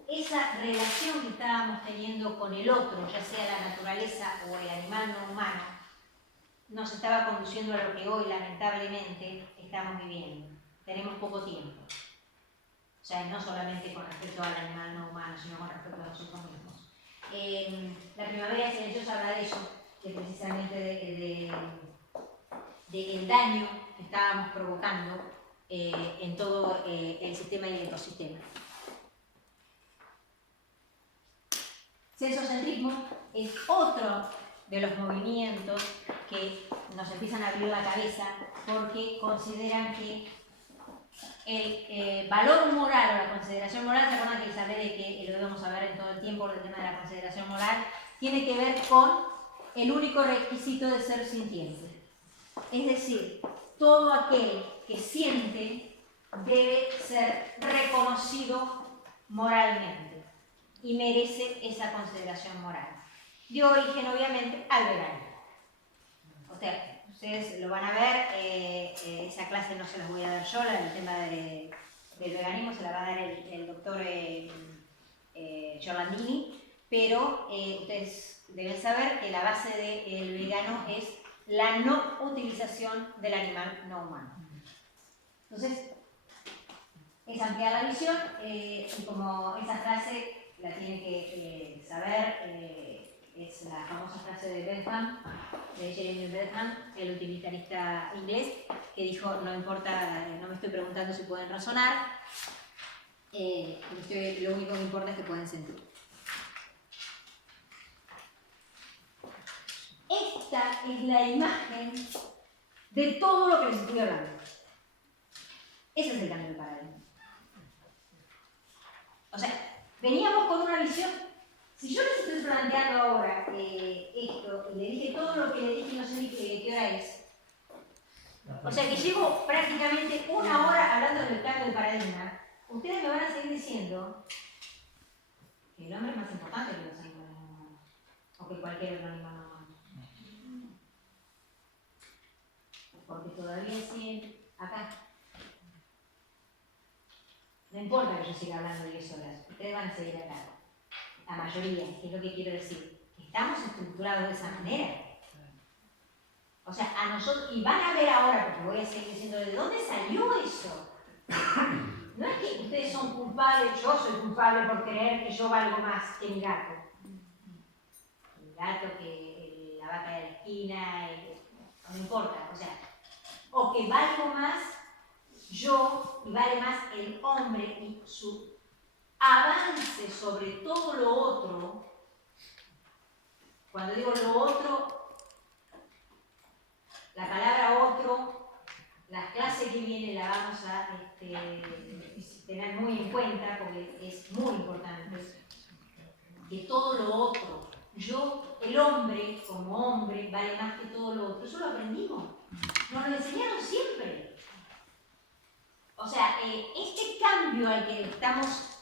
esa relación que estábamos teniendo con el otro, ya sea la naturaleza o el animal no humano, nos estaba conduciendo a lo que hoy lamentablemente estamos viviendo. Tenemos poco tiempo. O sea, no solamente con respecto al animal no humano, sino con respecto a nosotros mismos. La primavera silenciosa habla de eso, de precisamente del daño que estábamos provocando en todo el sistema y el ecosistema. Sensocentrismo es otro de los movimientos que nos empiezan a abrir la cabeza porque consideran que el valor moral o la consideración moral, ¿se acuerdan que les hablé de que lo íbamos a ver en todo el tiempo, el tema de la consideración moral? Tiene que ver con el único requisito de ser sintiente. Es decir, todo aquel que siente debe ser reconocido moralmente y merece esa consideración moral. Dio origen, obviamente, al veganismo. Ustedes lo van a ver, esa clase no se las voy a dar yo, el tema del veganismo se la va a dar el doctor Giorlandini, pero ustedes deben saber que la base del vegano es la no utilización del animal no humano. Entonces, es ampliar la visión y como esa frase la tienen que saber, es la famosa frase de Bentham, de Jeremy Bentham, el utilitarista inglés, que dijo, no importa, no me estoy preguntando si pueden razonar, lo único que importa es que pueden sentir. Esta es la imagen de todo lo que les estoy hablando. Ese es el cambio de paradigma. O sea, veníamos con una visión. Si yo les estoy planteando ahora esto, y le dije todo lo que le dije, no sé ni qué hora es. O sea que llevo prácticamente una hora hablando del cambio de paradigma. Ustedes me van a seguir diciendo que el hombre es más importante que los animales humanos, o que cualquier otro animal humano. Porque todavía siguen acá. No importa que yo siga hablando 10 horas, ustedes van a seguir acá. La mayoría, que es lo que quiero decir. Estamos estructurados de esa manera. O sea, a nosotros, y van a ver ahora, porque voy a seguir diciendo, ¿de dónde salió eso? No es que ustedes son culpables, yo soy culpable por creer que yo valgo más que mi gato. El gato, que la vaca de la esquina, no importa, o sea, o que valgo más yo y vale más el hombre y su avance sobre todo lo otro. Cuando digo lo otro, la palabra otro, la clase que viene la vamos a tener muy en cuenta porque es muy importante. Que todo lo otro, el hombre como hombre vale más que todo lo otro. Eso lo aprendimos, nos lo enseñaron siempre. O sea, este cambio al que le estamos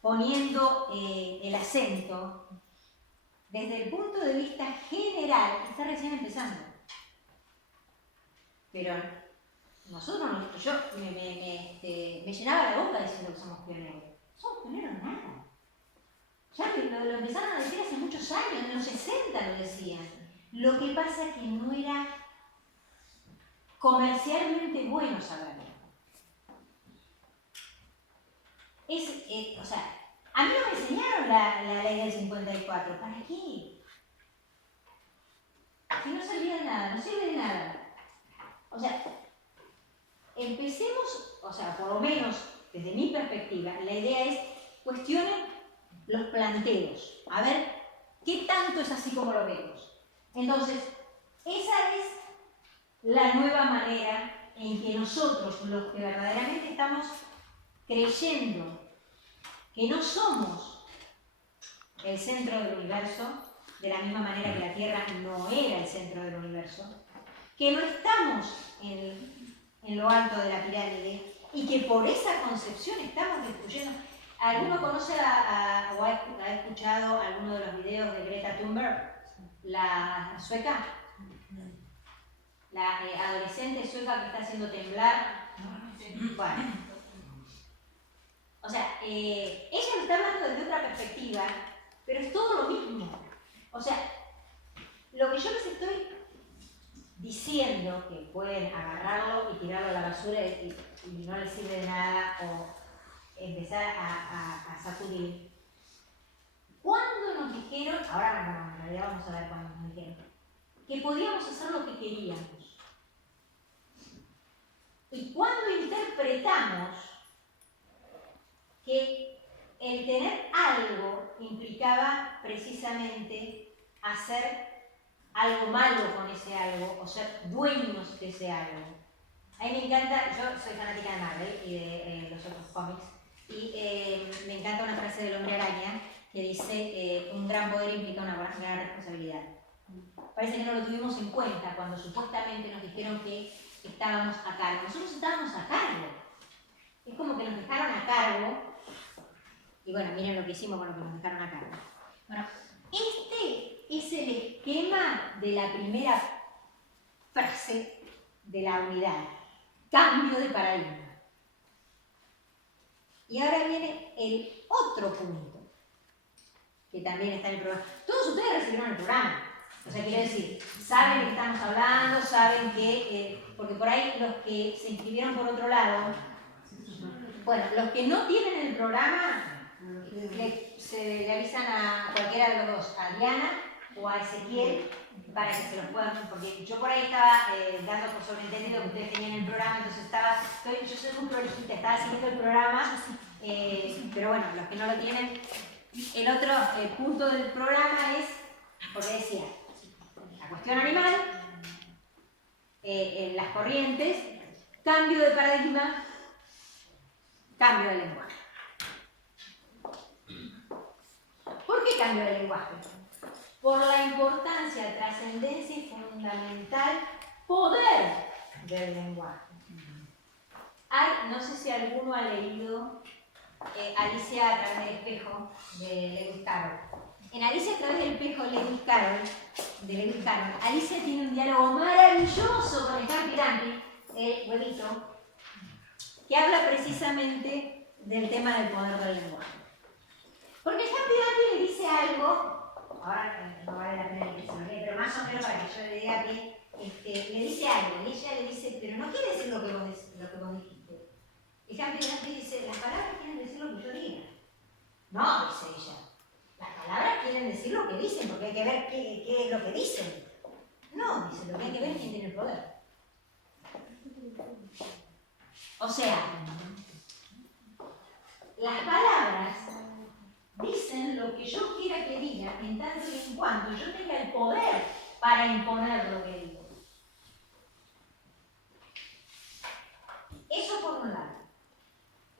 poniendo el acento, desde el punto de vista general, está recién empezando. Pero nosotros, yo me llenaba la boca diciendo que somos pioneros. Somos pioneros nada. Ya lo empezaron a decir hace muchos años, en los 60 lo decían. Lo que pasa es que no era comercialmente bueno saberlo. O sea, A mí no me enseñaron la ley del 54. ¿Para qué? Si no servía de nada, no sirve de nada. O sea, empecemos, o sea, por lo menos desde mi perspectiva, la idea es cuestionen los planteos. A ver, ¿qué tanto es así como lo vemos? Entonces, esa es la nueva manera en que nosotros, los que verdaderamente estamos creyendo que no somos el centro del universo, de la misma manera que la Tierra no era el centro del universo, que no estamos en lo alto de la pirámide y que por esa concepción estamos destruyendo. ¿Alguno conoce o ha escuchado alguno de los videos de Greta Thunberg, la sueca? La adolescente sueca que está haciendo temblar. Bueno. O sea, ella lo está hablando desde otra perspectiva, pero es todo lo mismo. O sea, lo que yo les estoy diciendo, que pueden agarrarlo y tirarlo a la basura y no les sirve de nada, o empezar a sacudir. ¿Cuándo nos dijeron, ahora no, en realidad vamos a ver cuándo nos dijeron, que podíamos hacer lo que queríamos? Y cuando interpretamos que el tener algo implicaba precisamente hacer algo malo con ese algo, o ser dueños de ese algo. A mí me encanta, yo soy fanática de Marvel y de los otros cómics, y me encanta una frase del Hombre Araña que dice, un gran poder implica una gran responsabilidad. Parece que no lo tuvimos en cuenta cuando supuestamente nos dijeron que estábamos a cargo. Nosotros estábamos a cargo. Es como que nos dejaron a cargo, y bueno, miren lo que hicimos con lo que nos dejaron a cargo. Bueno, este es el esquema de la primera frase de la unidad. Cambio de paradigma. Y ahora viene el otro punto, que también está en el programa. Todos ustedes recibieron el programa. O sea, quiero decir, saben de qué estamos hablando, saben que, porque por ahí los que se inscribieron por otro lado, bueno, los que no tienen el programa, se le avisan a cualquiera de los dos, a Diana o a Ezequiel, para que se los puedan, porque yo por ahí estaba dando por sobreentendido que ustedes tenían el programa, entonces yo soy muy prolijita, estaba siguiendo el programa, pero bueno, los que no lo tienen, el otro punto del programa es, porque decía, la cuestión animal, en las corrientes, cambio de paradigma, cambio de lenguaje. ¿Por qué cambio de lenguaje? Por la importancia, trascendencia y fundamental poder del lenguaje. No sé si alguno ha leído Alicia a través del espejo de Lewis Carroll. En Alicia a través del espejo de Lewis Carroll, Alicia tiene un diálogo maravilloso con el Humpty Dumpty, el huevito, que habla precisamente del tema del poder del lenguaje. Porque el Humpty Dumpty le dice algo, ahora no vale la pena que se lo lea, pero más o menos para que yo le diga que le dice algo, y ella le dice, pero no quiere decir lo que vos dijiste. Y Humpty Dumpty dice, las palabras quieren decir lo que yo diga. No, dice ella, las palabras quieren decir lo que dicen, porque hay que ver qué es lo que dicen. No, dice, lo que hay que ver es quién tiene el poder. O sea, las palabras dicen lo que yo quiera que diga, en tanto y en cuanto yo tenga el poder para imponer lo que digo. Eso por un lado.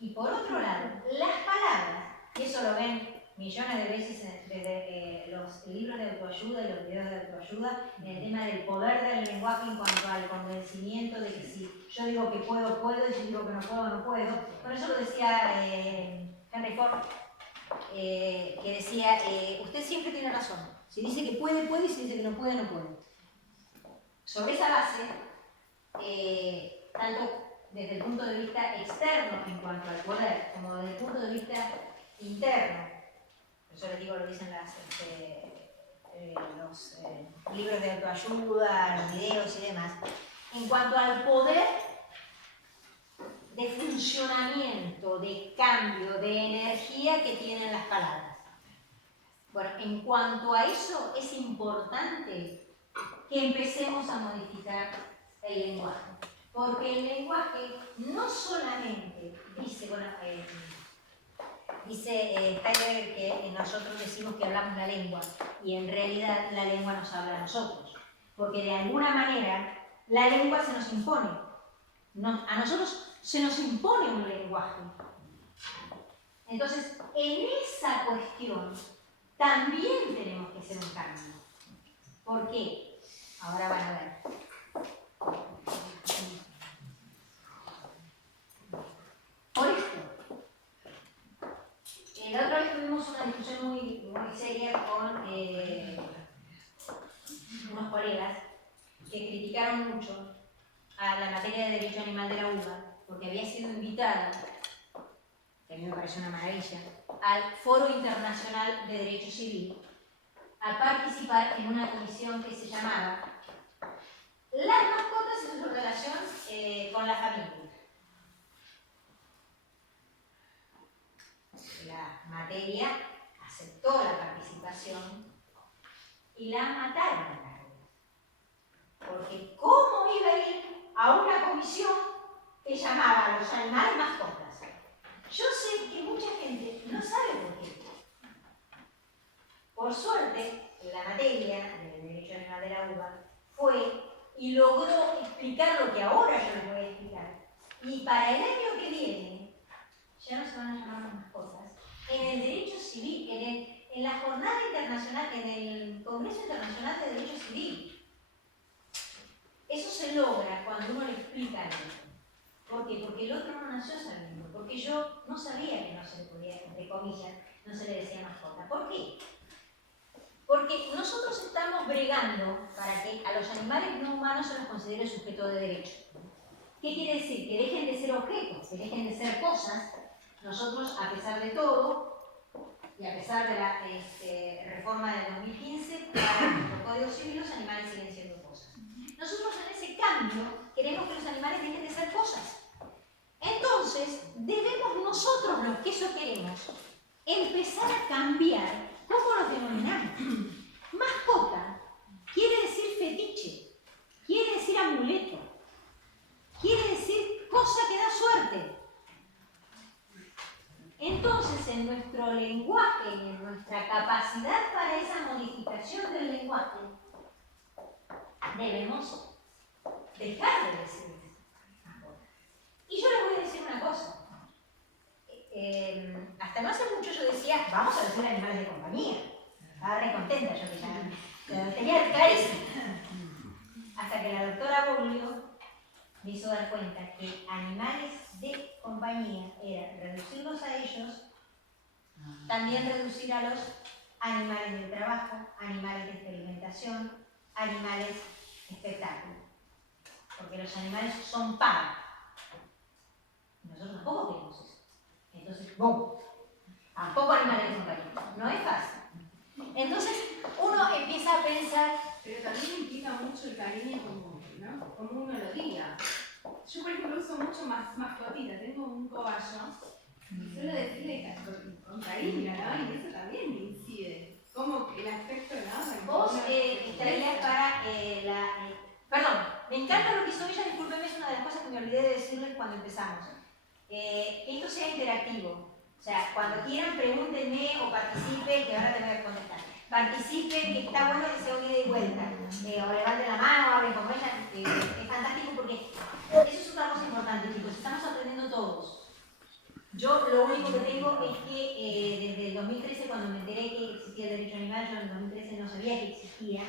Y por otro lado, las palabras, y eso lo ven millones de veces desde los libros de autoayuda y los videos de autoayuda, en el tema del poder del lenguaje en cuanto al convencimiento de que si yo digo que puedo, puedo, y si digo que no puedo, no puedo. Por eso lo decía Henry Ford, que decía, usted siempre tiene razón. Si dice que puede, puede, y si dice que no puede, no puede. Sobre esa base, tanto desde el punto de vista externo en cuanto al poder, como desde el punto de vista interno, por eso les digo, lo dicen los libros de autoayuda, los videos y demás, en cuanto al poder de funcionamiento, de cambio, de energía que tienen las palabras. Bueno, en cuanto a eso, es importante que empecemos a modificar el lenguaje. Porque el lenguaje no solamente dice, bueno, dice Heidegger que nosotros decimos que hablamos la lengua y en realidad la lengua nos habla a nosotros. Porque de alguna manera la lengua se nos impone. A nosotros se nos impone un lenguaje. Entonces, en esa cuestión también tenemos que hacer un cambio. ¿Por qué? Ahora van a ver. Por esto, la otra vez tuvimos una discusión muy seria con unos colegas que criticaron mucho a la materia de derecho animal de la UBA, porque había sido invitada, que a mí me pareció una maravilla, al Foro Internacional de Derecho Civil, a participar en una comisión que se llamaba Las mascotas y su relación con la familia. La materia aceptó la participación y la mataron a la carrera. Porque ¿cómo iba a ir a una comisión que llamaba a los animales mascotas? Yo sé que mucha gente no sabe por qué. Por suerte, la materia del derecho animal de la UBA fue y logró explicar lo que ahora yo les voy a explicar. Y para el año que viene, ya no se van a llamar las mascotas, en el derecho civil, en la jornada internacional, en el Congreso Internacional de Derecho Civil. Eso se logra cuando uno le explica al otro. ¿Por qué? Porque el otro no nació sabiendo. Porque yo no sabía que no se le podía, entre comillas, no se le decía mascota. ¿Por qué? Porque nosotros estamos bregando para que a los animales no humanos se los considere sujetos de derecho. ¿Qué quiere decir? Que dejen de ser objetos, que dejen de ser cosas. Nosotros, a pesar de todo, y a pesar de la reforma del 2015, para nuestro Código Civil los animales siguen siendo cosas. Nosotros en ese cambio queremos que los animales dejen de ser cosas. Entonces, debemos nosotros, los que eso queremos, empezar a cambiar cómo los denominamos. Mascota quiere decir fetiche, quiere decir amuleto, quiere decir cosa que da suerte. Entonces, en nuestro lenguaje, en nuestra capacidad para esa modificación del lenguaje, debemos dejar de decir mascota. Y yo les voy a decir una cosa. Hasta no hace mucho yo decía, vamos a decir animales de compañía. Estaba re contenta yo que ya lo tenía clarísimo. Hasta que la doctora Boglio me hizo dar cuenta que animales de compañía era reducirlos a ellos, también reducir a los animales de trabajo, animales de experimentación, animales de espectáculo. Porque los animales son para. Nosotros tampoco queremos eso. Entonces, ¡bum! Tampoco animales de compañía. No es fácil. Entonces, uno empieza a pensar. Pero también implica mucho el cariño como uno lo diga. Yo, por ejemplo, uso mucho mascotita. Tengo un cobayo y suelo decirle con cariño, ¿no? Y eso también me incide. Como el aspecto, ¿no? Vos estarías para perdón, me encanta lo que hizo ella, discúlpeme, es una de las cosas que me olvidé de decirles cuando empezamos. Que esto sea interactivo. O sea, cuando quieran, pregúntenme o participen, que ahora te voy a contestar. Participen, que está bueno que sea un ida y vuelta. O levanten la mano, hablen como ella. Es fantástico porque eso es otra cosa importante, chicos. Estamos aprendiendo todos. Yo lo único que tengo es que desde el 2013, cuando me enteré que existía el derecho animal, yo en el 2013 no sabía que existía.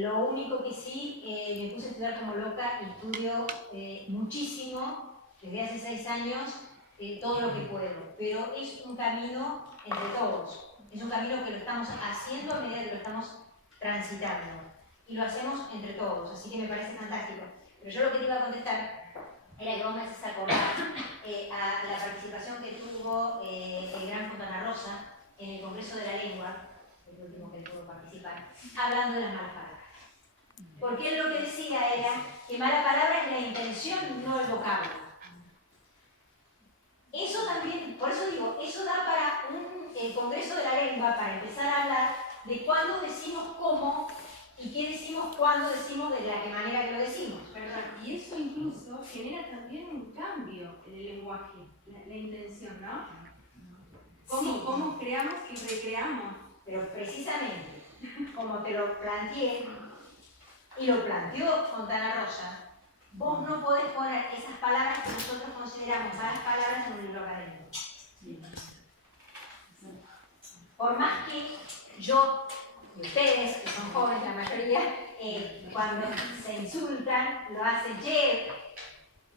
Lo único que sí, me puse a estudiar como loca y estudio muchísimo, desde hace 6 años, todo lo que puedo. Pero es un camino entre todos. Es un camino que lo estamos haciendo a medida que lo estamos transitando. Y lo hacemos entre todos, así que me parece fantástico. Pero yo lo que te iba a contestar era que vos me haces acordar a la participación que tuvo el gran Fontana Rosa en el Congreso de la Lengua, el último que pudo participar, hablando de las malas palabras. Porque él lo que decía era que mala palabra es la intención, no el vocablo. eso también, por eso digo, eso da para un congreso de la lengua, para empezar a hablar de cuándo decimos cómo y qué decimos cuándo decimos de la manera que lo decimos. Perdón, y eso incluso genera también un cambio en el lenguaje, la intención, ¿no? Sí. ¿Cómo creamos y recreamos? Pero precisamente, como te lo planteé, y lo planteó Fontana Rosa, vos no podés poner esas palabras que nosotros consideramos malas palabras en un libro académico. Por más que yo y ustedes, que son jóvenes la mayoría, cuando se insultan, lo hacen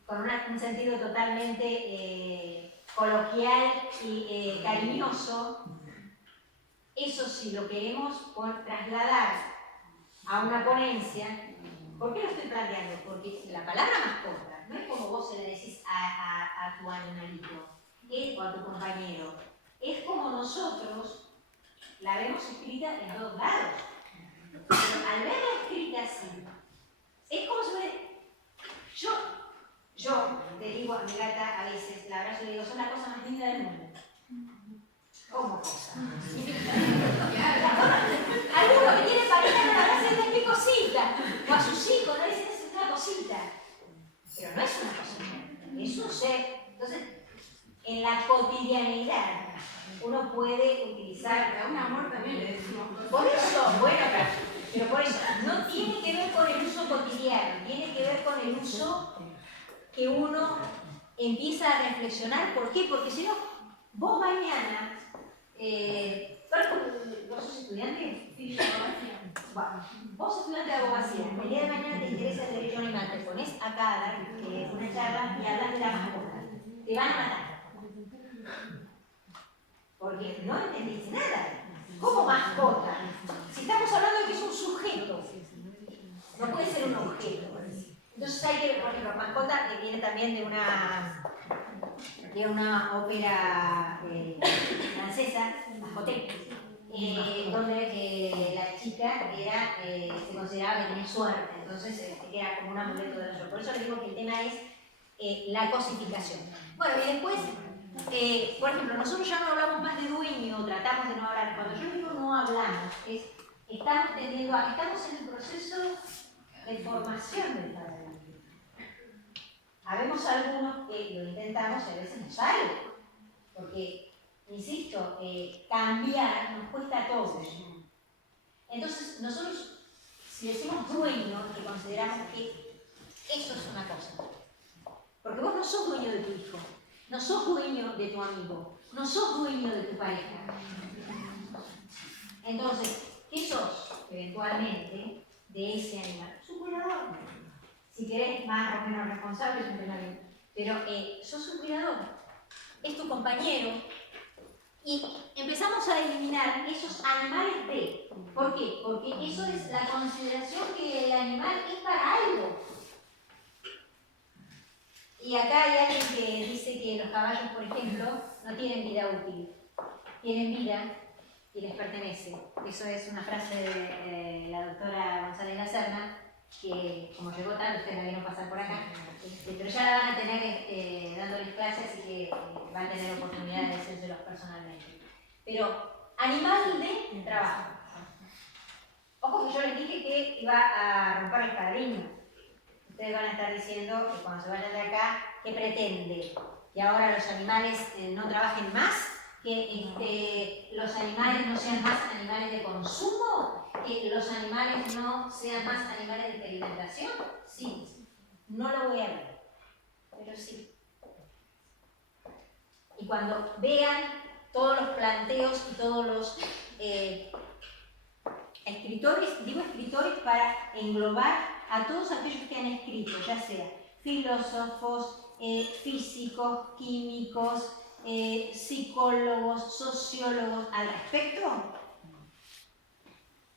con un sentido totalmente coloquial y cariñoso. Eso sí lo queremos trasladar a una ponencia. ¿Por qué lo estoy planteando? Porque la palabra mascota no es como vos se la decís a tu animalito o a tu compañero. Es como nosotros la vemos escrita en todos lados. Pero al verla escrita así, es como si fuera... Yo te digo a mi gata a veces, la abrazo y le digo, son la cosa más linda del mundo. ¿Cómo cosa? Algunos que tienen pareja no la abrazan, qué cosita. O a sus hijos no les dicen, es una cosita. Pero no es una cosita, es un ser. Entonces, en la cotidianidad, uno puede utilizar... A un amor también le decimos cosas. Por eso, bueno, pero por eso, no tiene que ver con el uso cotidiano, tiene que ver con el uso que uno empieza a reflexionar. ¿Por qué? Porque si no, vos mañana... ¿Vos sos estudiante? Sí, abogacía. Bueno, vos estudiante de abogacía, el día de mañana te interesa el derecho animal, te pones acá a dar una charla y hablas de la mascota. Te van a matar. Porque no entendiste nada. ¿Cómo mascota? Si estamos hablando de que es un sujeto, no puede ser un objeto. Entonces hay que, por ejemplo, mascota que viene también de una ópera francesa, Mascotte, donde la chica se consideraba que tenía suerte, entonces era como un amuleto de la suerte. Por eso les digo que el tema es la cosificación. Bueno, y después, por ejemplo, nosotros ya no hablamos más de dueño, tratamos de no hablar. Cuando yo digo no hablamos, estamos en el proceso de formación del padre. Habemos algunos que lo intentamos y a veces nos sale, porque, insisto, cambiar nos cuesta a todos. Entonces, nosotros, si decimos dueño, que consideramos que eso es una cosa. Porque vos no sos dueño de tu hijo, no sos dueño de tu amigo, no sos dueño de tu pareja. Entonces, ¿qué sos eventualmente de ese animal? Sos un cuidador. Si querés más o menos responsable, es un tema bien. Pero sos un cuidador. Es tu compañero. Y empezamos a eliminar esos animales de. ¿Por qué? Porque eso es la consideración que el animal es para algo. Y acá hay alguien que dice que los caballos, por ejemplo, no tienen vida útil. Tienen vida y les pertenece. Eso es una frase de la doctora González Lacerna, que como llegó tarde, ustedes la vieron pasar por acá, pero ya la van a tener dándoles clases, así que van a tener oportunidad de decírselos personalmente. Pero animal de trabajo. Ojo que yo les dije que iba a romper el paradigma. Ustedes van a estar diciendo que cuando se vayan de acá, ¿qué pretende? Que ahora los animales no trabajen más, que los animales no sean más animales de consumo, que los animales no sean más animales de experimentación. Sí, no lo voy a ver, pero sí. Y cuando vean todos los planteos y todos los escritores, digo escritores para englobar a todos aquellos que han escrito, ya sea filósofos, físicos, químicos, psicólogos, sociólogos al respecto,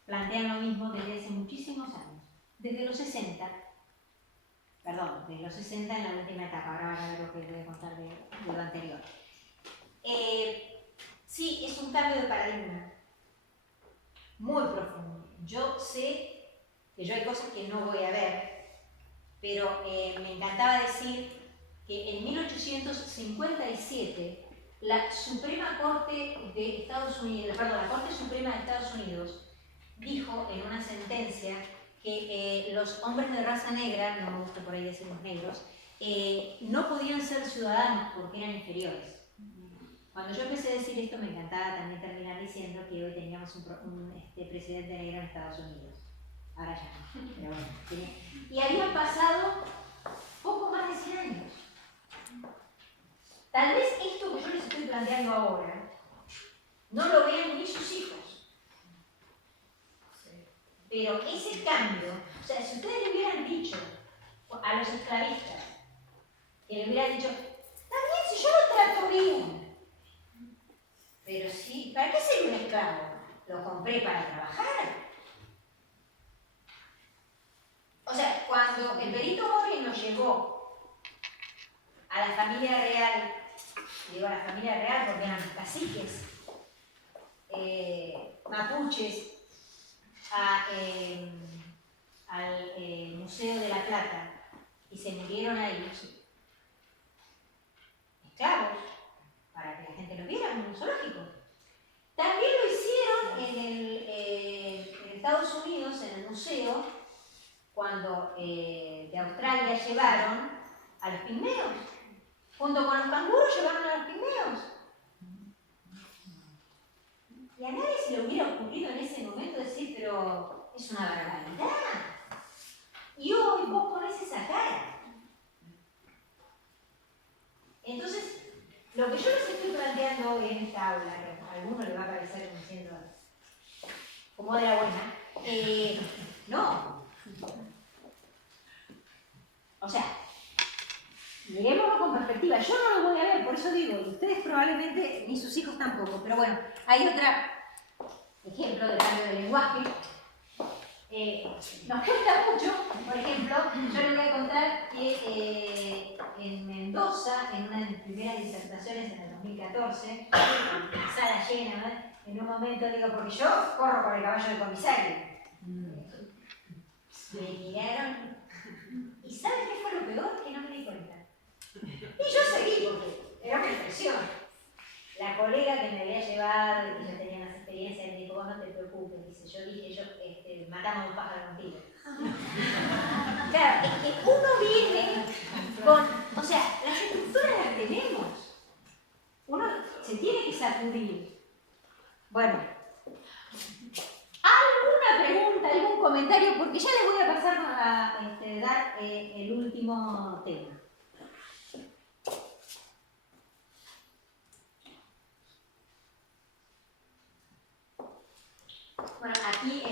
plantean lo mismo desde hace muchísimos años, desde los 60, perdón, desde los 60 en la última etapa, ahora van a ver lo que les voy a contar de lo anterior. Sí, es un cambio de paradigma muy profundo. Yo sé que yo hay cosas que no voy a ver, pero me encantaba decir que en 1857 la Suprema Corte de Estados Unidos, perdón, la Corte Suprema de Estados Unidos dijo en una sentencia que los hombres de raza negra, no me gusta por ahí decir los negros, no podían ser ciudadanos porque eran inferiores. Cuando yo empecé a decir esto me encantaba también terminar diciendo que hoy teníamos un presidente negro en Estados Unidos. Ahora ya no, pero bueno. Y habían pasado poco más de 100 años. Tal vez esto que yo les estoy planteando ahora no lo vean ni sus hijos. Pero ese cambio, o sea, si ustedes le hubieran dicho a los esclavistas, que le hubieran dicho, también si yo lo trato bien, pero sí, ¿para qué ser un esclavo? Lo compré para trabajar. O sea, cuando el Perito Moreno llegó a la familia real, digo a la familia real porque eran caciques, mapuches, al Museo de la Plata, y se murieron ahí, esclavos, para que la gente lo viera en un zoológico. También lo hicieron en Estados Unidos, en el museo, cuando de Australia llevaron a los pigmeos. Junto con los canguros llevaron a los pigmeos. Y a nadie se le hubiera ocurrido en ese momento decir, pero es una barbaridad. Y hoy vos ponés esa cara. Entonces, lo que yo les estoy planteando hoy en esta aula, que a alguno le va a parecer como diciendo, como de la buena, no. O sea, miremoslo con perspectiva. Yo no lo voy a ver, por eso digo, y ustedes probablemente, ni sus hijos tampoco, pero bueno, hay otro ejemplo de cambio de lenguaje. Nos cuesta mucho, por ejemplo, yo les voy a contar que en Mendoza, en una de mis primeras disertaciones en el 2014, sala llena, ¿no? En un momento digo, porque yo corro por el caballo del comisario. Me miraron, ¿y saben qué fue lo peor? Que no me di cuenta. Y yo seguí, porque era una impresión. La colega que me había llevado y que yo tenía más experiencia me dijo, vos no te preocupes, dice, yo dije, matamos un pájaro contigo. Claro, es que uno viene con, o sea, las estructuras las tenemos. Uno se tiene que sacudir. Bueno, ¿alguna pregunta, algún comentario? Porque ya les voy a pasar a dar el último tema. Bueno, aquí,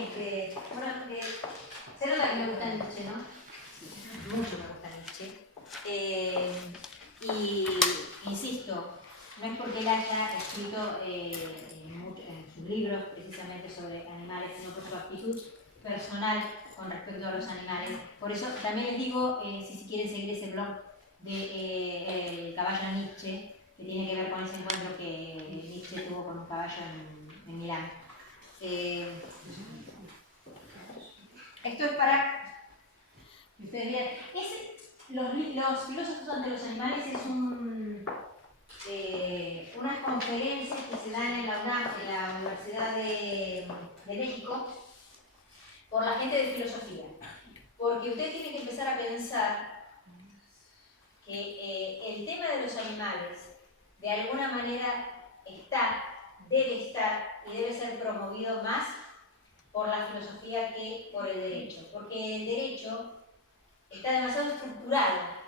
se nota que me gusta Nietzsche, ¿no? Mucho me gusta Nietzsche. Y insisto, no es porque él haya escrito en sus libros precisamente sobre animales, sino por su actitud personal con respecto a los animales. Por eso también les digo, si quieren seguir ese blog de El caballo Nietzsche, que tiene que ver con ese encuentro que Nietzsche tuvo con un caballo en Milán. Esto es para que ustedes vean. Los filósofos ante los animales es unas conferencias que se dan en la UNAM, en la Universidad de México, por la gente de filosofía. Porque ustedes tienen que empezar a pensar que el tema de los animales, de alguna manera, debe estar y debe ser promovido más por la filosofía que por el derecho. Porque el derecho está demasiado estructurado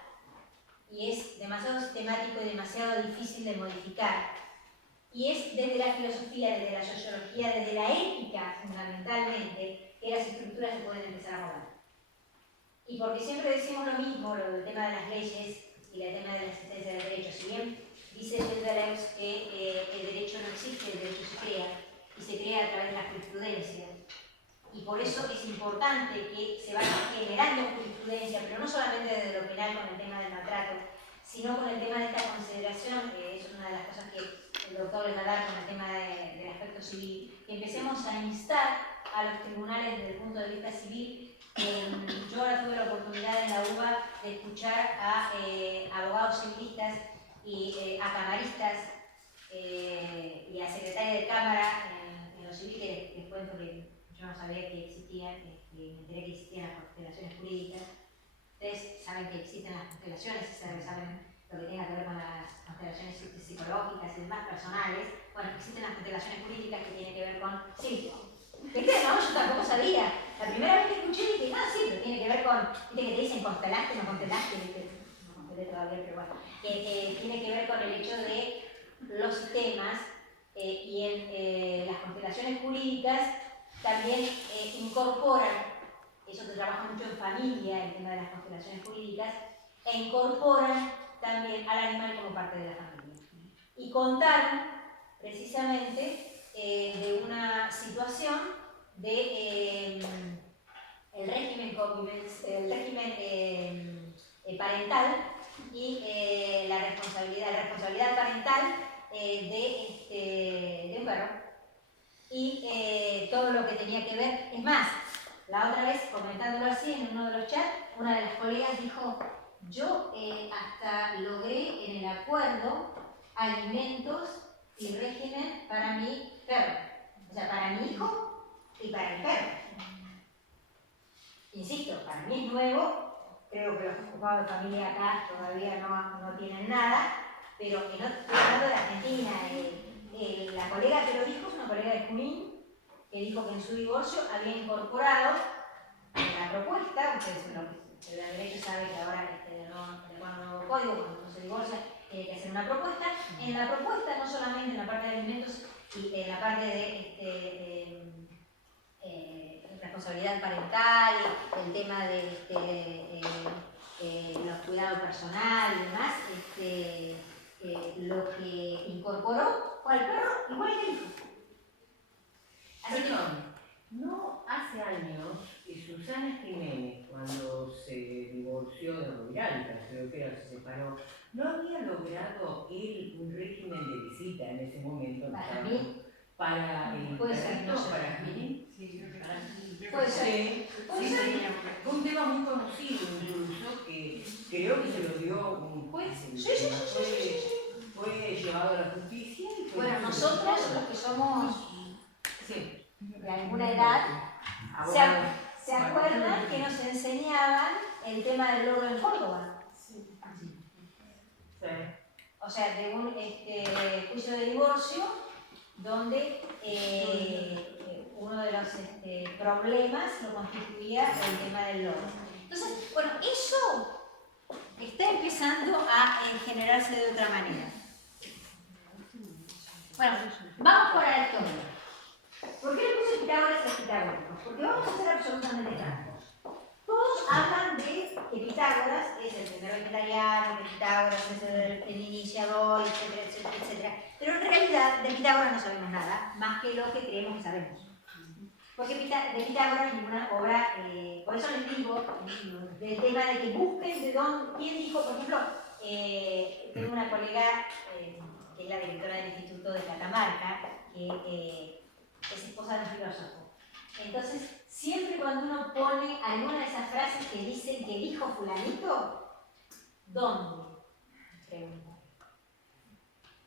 y es demasiado sistemático y demasiado difícil de modificar. Y es desde la filosofía, desde la sociología, desde la ética fundamentalmente, que las estructuras se pueden empezar a mover. Y porque siempre decimos lo mismo, lo del tema de las leyes y el tema de la existencia del derecho. Si bien dice Deleuze que el derecho no existe, el derecho se crea, y se crea a través de la jurisprudencia. Y por eso es importante que se vaya generando jurisprudencia, pero no solamente desde lo penal con el tema del maltrato, sino con el tema de esta consideración, que eso es una de las cosas que el doctor les va a dar con el tema del aspecto civil, que empecemos a instar a los tribunales desde el punto de vista civil. Yo ahora tuve la oportunidad en la UBA de escuchar a abogados civilistas y a camaristas y a secretarias de cámara en lo civil, que les cuento que yo no sabía que existían, me enteré que existían las constelaciones jurídicas. Ustedes saben que existen las constelaciones, saben lo que tenga que ver con las constelaciones psicológicas y demás personales. Bueno, existen las constelaciones jurídicas que tienen que ver con... Sí, ¿de qué? No, yo tampoco sabía. La primera vez que escuché dije, no, sí, pero tiene que ver con... Viste que te dicen constelaste, no constelaste, no constelé todavía, pero bueno. Tiene que ver con el hecho de los sistemas y en las constelaciones jurídicas también incorporan, eso se trabaja mucho en familia, el tema de las constelaciones jurídicas, e incorporan también al animal como parte de la familia. Y contaron precisamente de una situación de el régimen parental y la responsabilidad parental de un perro y todo lo que tenía que ver. Es más, la otra vez, comentándolo así en uno de los chats, una de las colegas dijo, yo hasta logré en el acuerdo alimentos y régimen para mi perro, o sea, para mi hijo y para el perro. Insisto, para mí es nuevo, creo que los ocupados de familia acá todavía no tienen nada, pero que no estoy hablando de Argentina. La colega que lo dijo es una colega de Junín, que dijo que en su divorcio había incorporado la propuesta, ustedes el derecho sabe que ahora con el nuevo código, cuando uno se divorcia, tiene que hacer una propuesta. En la propuesta, no solamente en la parte de alimentos y en la parte de responsabilidad parental, el tema de los cuidados personales y demás, lo que incorporó fue al perro igual que el hijo. Así que no hace años que Susana Jiménez, cuando se divorció de Roviralta, creo que era, se separó, no había logrado él un régimen de visita en ese momento. Para mí, para el puede ser, no sé. para mí. Sí, creo que para mí. Puede ser. Sí, fue un tema muy conocido incluso, que creo que se lo dio un juez. Fue llevado a la justicia y fue... Bueno, nosotros, los que somos sí, de alguna edad, ¿se acuerdan que nos enseñaban el tema del logro en Córdoba? Sí. O sea, de un juicio de divorcio donde uno de los problemas lo constituía el tema del logro. Entonces, bueno, eso está empezando a generarse de otra manera. Bueno, vamos por la historia. ¿Por qué le puse Pitágoras y los pitagóricos? Porque vamos a ser absolutamente francos. Todos hablan de que Pitágoras es el primer vegetariano, que Pitágoras es el iniciador, etcétera, etcétera, etcétera. Pero en realidad de Pitágoras no sabemos nada, más que lo que creemos que sabemos. Porque de Pitágoras ninguna obra, por eso les digo, del tema de que busquen de dónde, quién dijo, por ejemplo, tengo una colega que es la directora del Instituto de Catamarca, que es esposa de un filósofo. Entonces, siempre cuando uno pone alguna de esas frases que dicen que dijo fulanito, ¿dónde? Pregunta.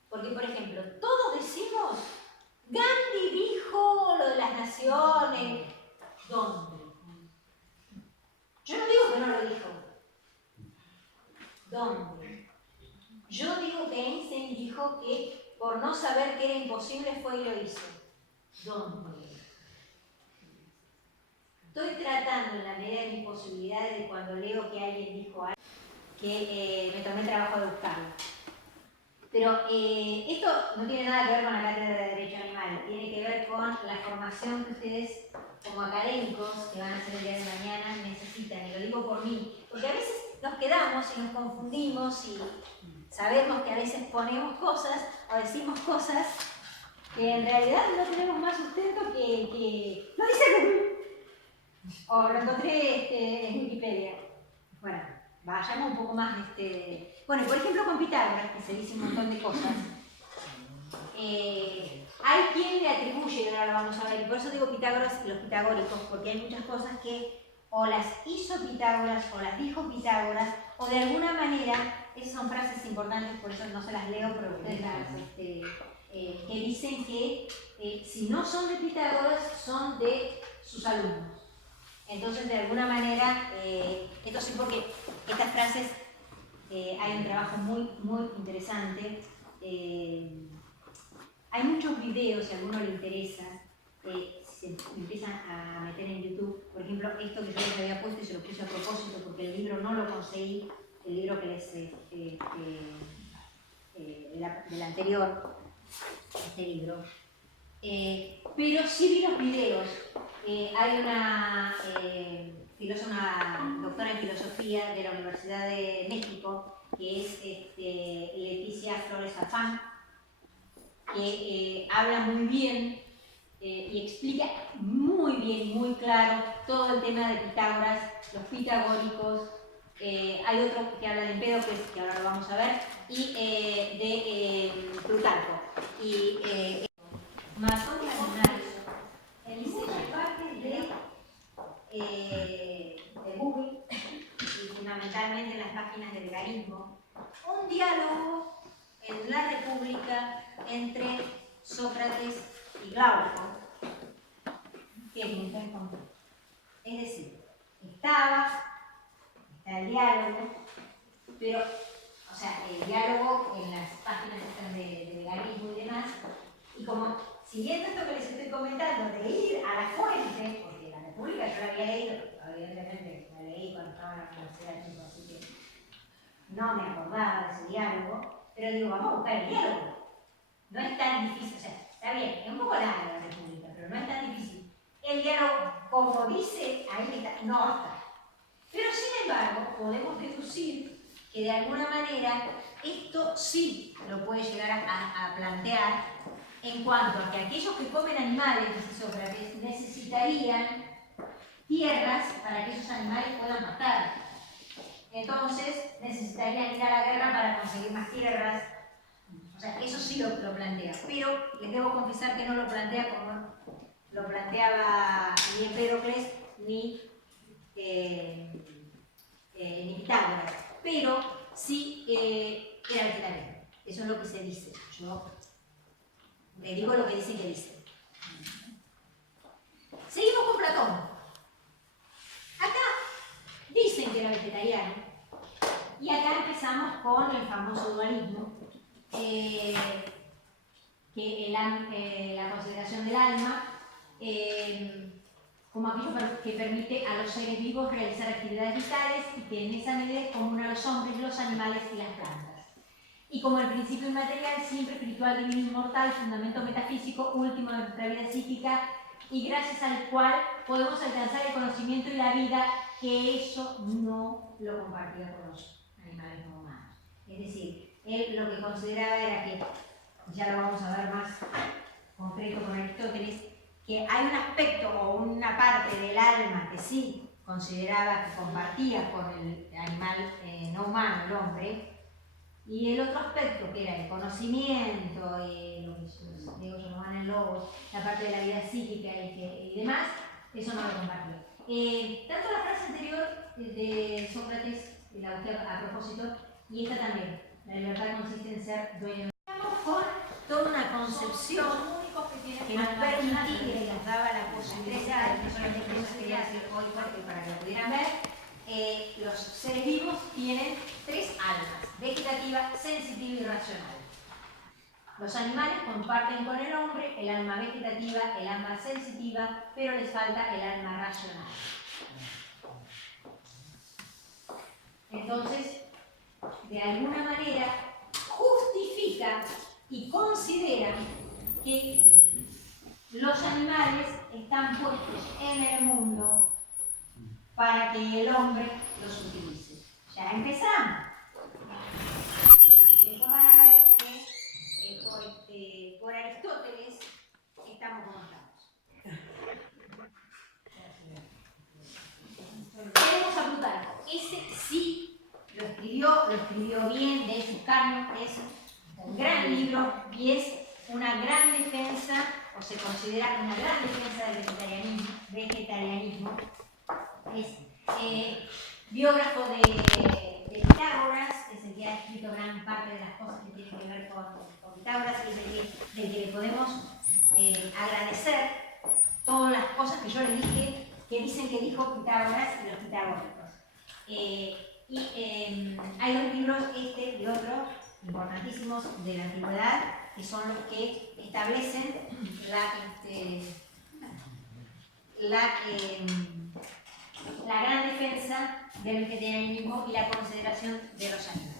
Porque, por ejemplo, todos decimos, Gandhi dijo lo de las naciones, ¿dónde? Yo no digo que no lo dijo. ¿Dónde? Yo digo que Einstein dijo que por no saber que era imposible fue y lo hizo. ¿Dónde? Estoy tratando en la medida de mis posibilidades de cuando leo que alguien dijo algo, que me tomé el trabajo de buscarlo. Pero esto no tiene nada que ver con la cátedra de Derecho Animal, tiene que ver con la formación que ustedes como académicos que van a hacer el día de mañana necesitan, y lo digo por mí, porque a veces nos quedamos y nos confundimos y sabemos que a veces ponemos cosas o decimos cosas que en realidad no tenemos más sustento que... ¡Lo dice Google! O lo encontré en Wikipedia. Bueno, vayamos un poco más... Bueno, por ejemplo con Pitágoras, que se dice un montón de cosas. hay quien le atribuye, y ahora lo vamos a ver, y por eso digo Pitágoras y los pitagóricos, porque hay muchas cosas que o las hizo Pitágoras o las dijo Pitágoras, o de alguna manera, esas son frases importantes, por eso no se las leo, pero ustedes las, que dicen que si no son de Pitágoras, son de sus alumnos. Entonces, de alguna manera, esto sí, porque estas frases, hay un trabajo muy interesante. Hay muchos videos, si a alguno le interesa, si se empiezan a meter en YouTube. Por ejemplo, esto que yo les había puesto y se lo puse a propósito porque el libro no lo conseguí, el libro que les del anterior, este libro. Pero sí vi los videos. Hay una doctora en filosofía de la Universidad de México, que es Leticia Flores Afán, que habla muy bien y explica muy bien y muy claro todo el tema de Pitágoras, los pitagóricos. Hay otro que habla de Empédocles, que ahora lo vamos a ver, y de Plutarco. Y Masón Lunario, él dice parte de Google y fundamentalmente en las páginas del veganismo, un diálogo en la República entre Sócrates y Glauco, que nunca encontró. Es decir, está el diálogo, pero, o sea, el diálogo en las páginas estas de veganismo y demás, y como siguiendo esto que les estoy comentando, de ir a la fuente, porque la República yo la había leído, evidentemente la leí cuando estaba en la universidad de Chico, así que no me acordaba de ese diálogo, pero digo, vamos a buscar el diálogo. No es tan difícil, o sea, está bien, es un poco larga la República, pero no es tan difícil. El diálogo, como dice, ahí está, no está. Pero sin embargo, podemos deducir que de alguna manera esto sí lo puede llegar a plantear en cuanto a que aquellos que comen animales, dice Sócrates, necesitarían tierras para que esos animales puedan matar. Entonces necesitarían ir a la guerra para conseguir más tierras. O sea, eso sí lo plantea. Pero les debo confesar que no lo plantea como lo planteaba ni Empédocles ni Pitágoras. Pero sí era vegetariano. Eso es lo que se dice. Yo le digo lo que dicen que dice. Seguimos con Platón. Acá dicen que era vegetariano. Y acá empezamos con el famoso dualismo, que la consideración del alma como aquello que permite a los seres vivos realizar actividades vitales y que en esa medida es común a los hombres, los animales y las plantas. Y como el principio inmaterial, siempre espiritual, divino, inmortal, fundamento metafísico, último de nuestra vida psíquica, y gracias al cual podemos alcanzar el conocimiento y la vida, que eso no lo compartía con los animales no humanos. Es decir, él lo que consideraba era que, ya lo vamos a ver más concreto con Aristóteles, que hay un aspecto o una parte del alma que sí consideraba que compartía con el animal no humano, el hombre, y el otro aspecto que era el conocimiento, lo que los griegos llamaban el logos, la parte de la vida psíquica y demás, eso no lo compartía. Tanto la frase anterior de Sócrates, la busqué a propósito, y esta también, la libertad consiste en ser dueño. Con toda una concepción que nos permitía y nos daba la posibilidad, no solamente eso quería decir hoy porque para que lo pudieran ver, los seres vivos tienen tres almas, vegetativa, sensitiva y racional. Los animales comparten con el hombre el alma vegetativa, el alma sensitiva, pero les falta el alma racional. Entonces, de alguna manera, justifica y considera que los animales están puestos en el mundo para que el hombre los utilice. Ya empezamos. Después van a ver que por Aristóteles estamos como estamos. Tenemos a Plutarco. Ese sí lo escribió bien, de sus carnes, es un gran libro y es una una gran defensa, o se considera una gran defensa del vegetarianismo. Es biógrafo de Pitágoras, es el que ha escrito gran parte de las cosas que tienen que ver con Pitágoras, y es del que le podemos agradecer todas las cosas que yo le dije, que dicen que dijo Pitágoras y los pitagóricos. Hay dos libros, este y otro, importantísimos de la antigüedad, que son los que establecen la gran defensa del vegetarianismo y la consideración de los animales.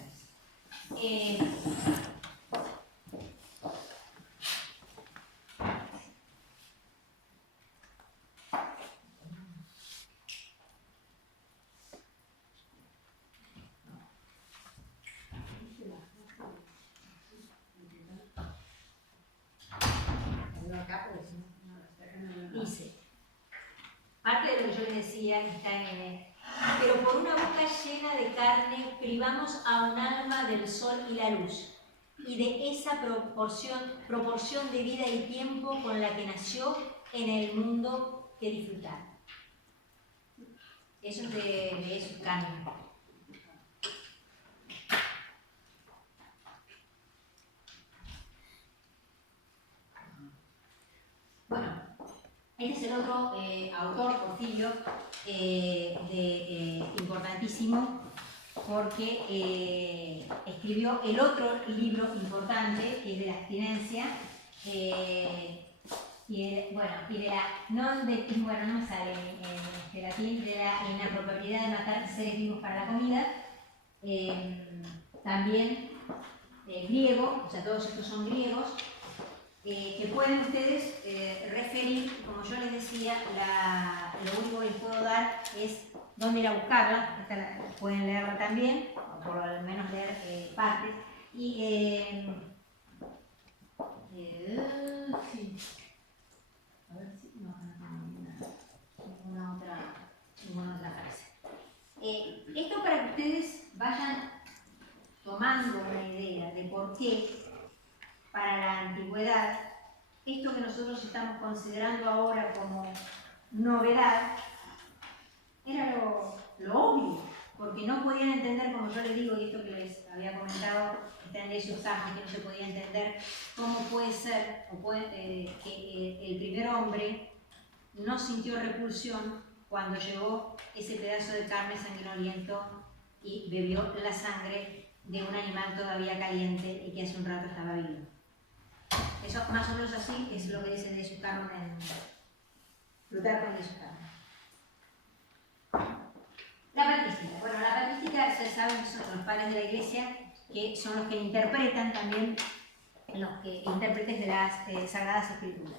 Dice, parte de lo que yo les decía que está pero por una boca llena de carne privamos a un alma del sol y la luz, y de esa proporción de vida y tiempo con la que nació en el mundo que disfrutar. Eso es de esos carnes. Bueno, este es el otro autor, Porfirio, importantísimo, porque escribió el otro libro importante, que es de la abstinencia, no me sale en latín, de la inapropiedad de matar seres vivos para la comida, también griego, o sea, todos estos son griegos, que pueden ustedes referir, como yo les decía, lo único que les puedo dar es dónde ir a buscarla. Pueden leerla también, o por lo menos leer partes. Y sí. A ver si no ninguna otra frase. Esto para que ustedes vayan tomando una idea de por qué para la antigüedad esto que nosotros estamos considerando ahora como novedad era lo obvio, porque no podían entender, como yo les digo, y esto que les había comentado, está en esos casos que no se podía entender, cómo puede ser que el primer hombre no sintió repulsión cuando llevó ese pedazo de carne sanguinoliento y bebió la sangre de un animal todavía caliente y que hace un rato estaba vivo. Eso más o menos así es lo que dice de Sukarno en Plutarco de Sukarno. La patrística. Bueno, la patrística, se saben que son los padres de la Iglesia, que son los que interpretan también, los que intérpretes de las Sagradas Escrituras.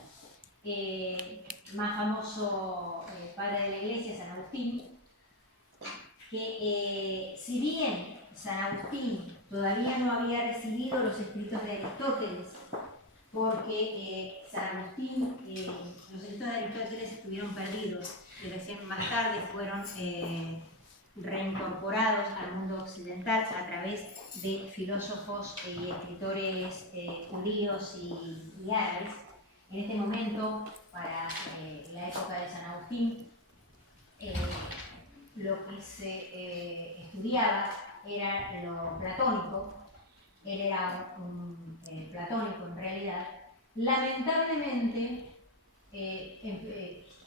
Más famoso padre de la Iglesia, San Agustín, que si bien San Agustín todavía no había recibido los escritos de Aristóteles, porque San Agustín, los escritos de Aristóteles estuvieron perdidos y recién más tarde fueron reincorporados al mundo occidental a través de filósofos y escritores judíos y árabes. En este momento, para la época de San Agustín, lo que se estudiaba era lo platónico. Él era un platónico en realidad. Lamentablemente,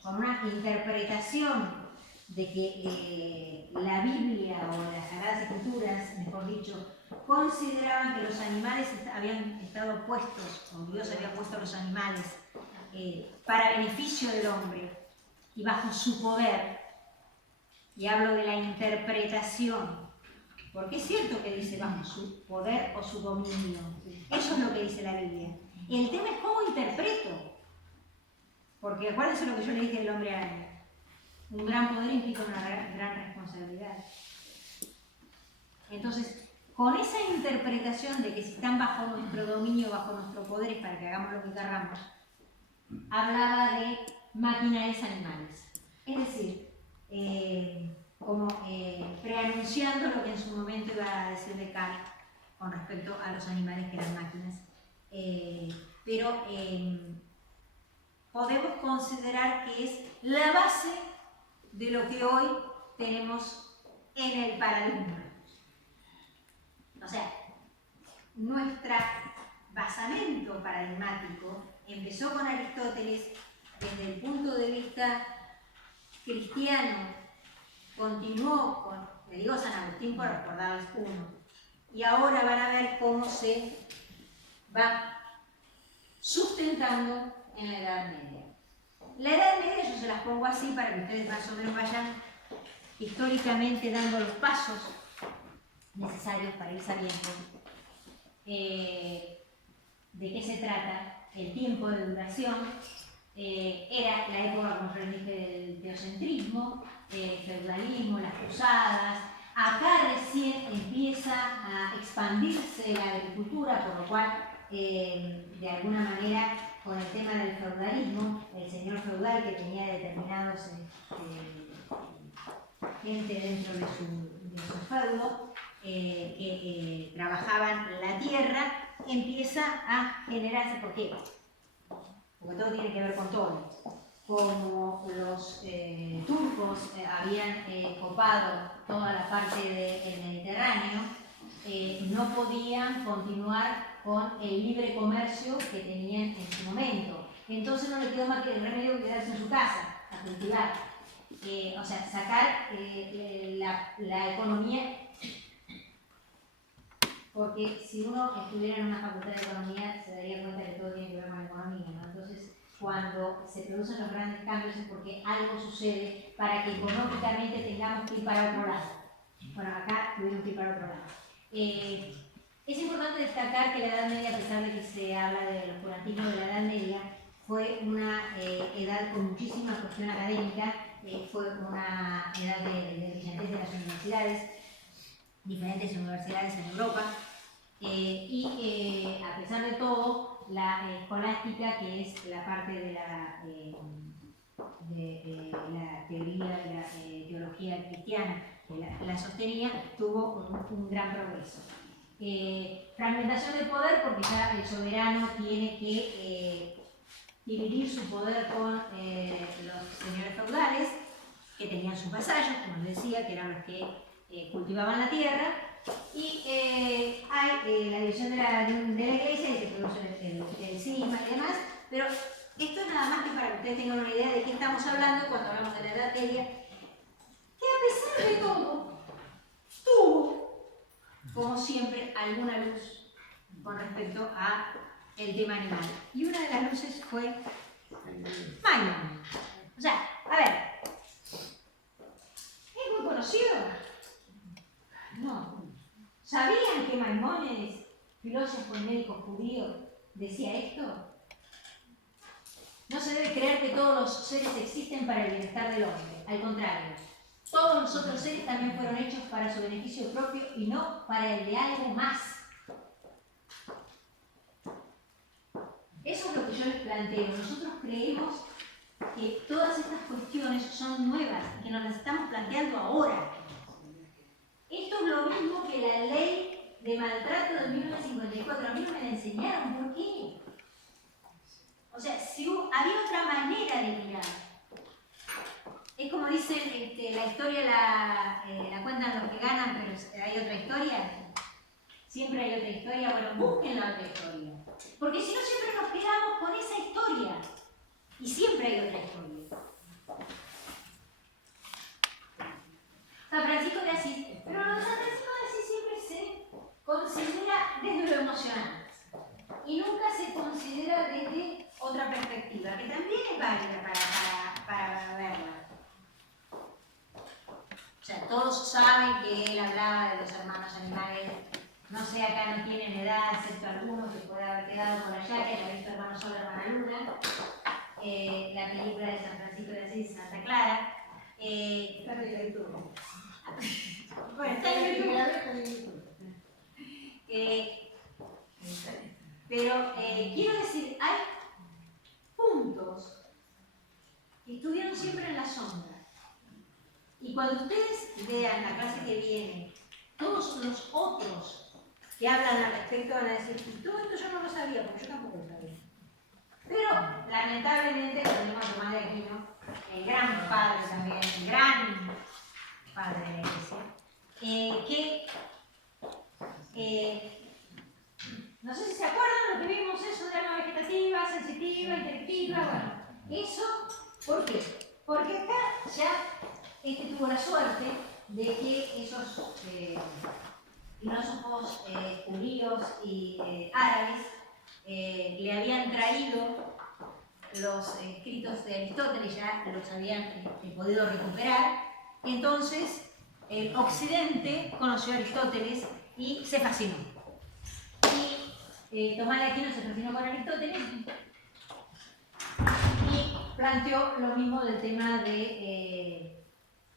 con una interpretación de que la Biblia o las Sagradas Escrituras, mejor dicho, consideraban que los animales habían estado puestos, o Dios había puesto a los animales para beneficio del hombre y bajo su poder. Y hablo de la interpretación, porque es cierto que dice bajo su poder o su dominio. Eso es lo que dice la Biblia. El tema es cómo interpreto. Porque acuérdense lo que yo le dije del hombre araña. Un gran poder implica una gran responsabilidad. Entonces, con esa interpretación de que si están bajo nuestro dominio, bajo nuestro poder, es para que hagamos lo que queramos, hablaba de maquinarias animales. Es decir, como preanunciando lo que en su momento iba a decir Descartes con respecto a los animales que eran máquinas. pero podemos considerar que es la base de lo que hoy tenemos en el paradigma. O sea, nuestro basamento paradigmático empezó con Aristóteles desde el punto de vista cristiano, continuó con, le digo San Agustín por darles uno, y ahora van a ver cómo se va sustentando en la Edad Media. La Edad Media yo se las pongo así para que ustedes más o menos vayan históricamente dando los pasos necesarios para ir sabiendo de qué se trata, el tiempo de duración. Era la época, como yo les dije, del teocentrismo, feudalismo, las cruzadas. Acá recién empieza a expandirse la agricultura, por lo cual, de alguna manera, con el tema del feudalismo, el señor feudal que tenía determinados gente dentro de su feudo, que trabajaban la tierra, empieza a generarse. ¿Por qué? Porque todo tiene que ver con todo. Como los turcos habían copado toda la parte del Mediterráneo, no podían continuar con el libre comercio que tenían en su momento. Entonces no le quedó más que el remedio que quedarse en su casa, a cultivar. O sea, sacar la economía, porque si uno estuviera en una facultad de economía se daría cuenta que todo tiene que ver con la economía, ¿no? Entonces, cuando se producen los grandes cambios es porque algo sucede para que económicamente tengamos que ir para otro lado. Bueno, acá tuvimos que ir para otro lado. Es importante destacar que la Edad Media, a pesar de que se habla del oscurantismo de la Edad Media, fue una edad con muchísima cuestión académica, fue una edad de brillantez de las universidades, diferentes universidades en Europa, y a pesar de todo, la escolástica, que es la parte de la teoría y la teología cristiana que la sostenía, tuvo un gran progreso. Fragmentación del poder, porque ya el soberano tiene que dividir su poder con los señores feudales, que tenían sus vasallos, como les decía, que eran los que cultivaban la tierra, y hay la división de la iglesia y se produce el cisma y demás, pero esto es nada más que para que ustedes tengan una idea de qué estamos hablando cuando hablamos de la Edad Media, que a pesar de todo, tuvo, como siempre, alguna luz con respecto a el tema animal. Y una de las luces fue Maimónides. O sea, a ver, ¿es muy conocido? No. ¿Sabían que Maimónides, filósofo y médico judío, decía esto? No se debe creer que todos los seres existen para el bienestar del hombre. Al contrario, todos los otros seres también fueron hechos para su beneficio propio y no para el de algo más. Eso es lo que yo les planteo. Nosotros creemos que todas estas cuestiones son nuevas y que nos las estamos planteando ahora. Esto es lo mismo que la ley de maltrato de 1954. A mí no me la enseñaron. ¿Por qué? O sea, si había otra manera de mirar. Es como dicen, la historia la cuentan los que ganan, pero hay otra historia. Siempre hay otra historia. Bueno, busquen la otra historia. Porque si no, siempre nos quedamos con esa historia. Y siempre hay otra historia. San Francisco de Asís. Pero lo de San Francisco de Asís siempre se considera desde lo emocional. Y nunca se considera desde otra perspectiva, que también es válida para verla. O sea, todos saben que él hablaba de los hermanos animales. No sé, acá no tienen edad, excepto algunos que puede haber quedado por allá, que haya visto Hermano Sol, Hermana Luna, la película de San Francisco de Asís, Santa Clara. Está en YouTube. Bueno, está en YouTube. Pero quiero decir, hay puntos que estuvieron siempre en la sombra. Y cuando ustedes vean la clase que viene, todos los otros que hablan al respecto van a decir, todo esto yo no lo sabía, porque yo tampoco lo sabía. lamentablemente tenemos a Tomás de Aquino, el gran padre también, el gran padre de la Iglesia, no sé si se acuerdan lo que vimos eso de alma vegetativa, sensitiva, intelectiva, bueno, eso, ¿por qué? Porque acá ya tuvo la suerte de que esos filósofos judíos y árabes le habían traído los escritos de Aristóteles, ya los habían podido recuperar. Entonces, el Occidente conoció a Aristóteles y se fascinó. Y Tomás de Aquino se fascinó con Aristóteles y planteó lo mismo del tema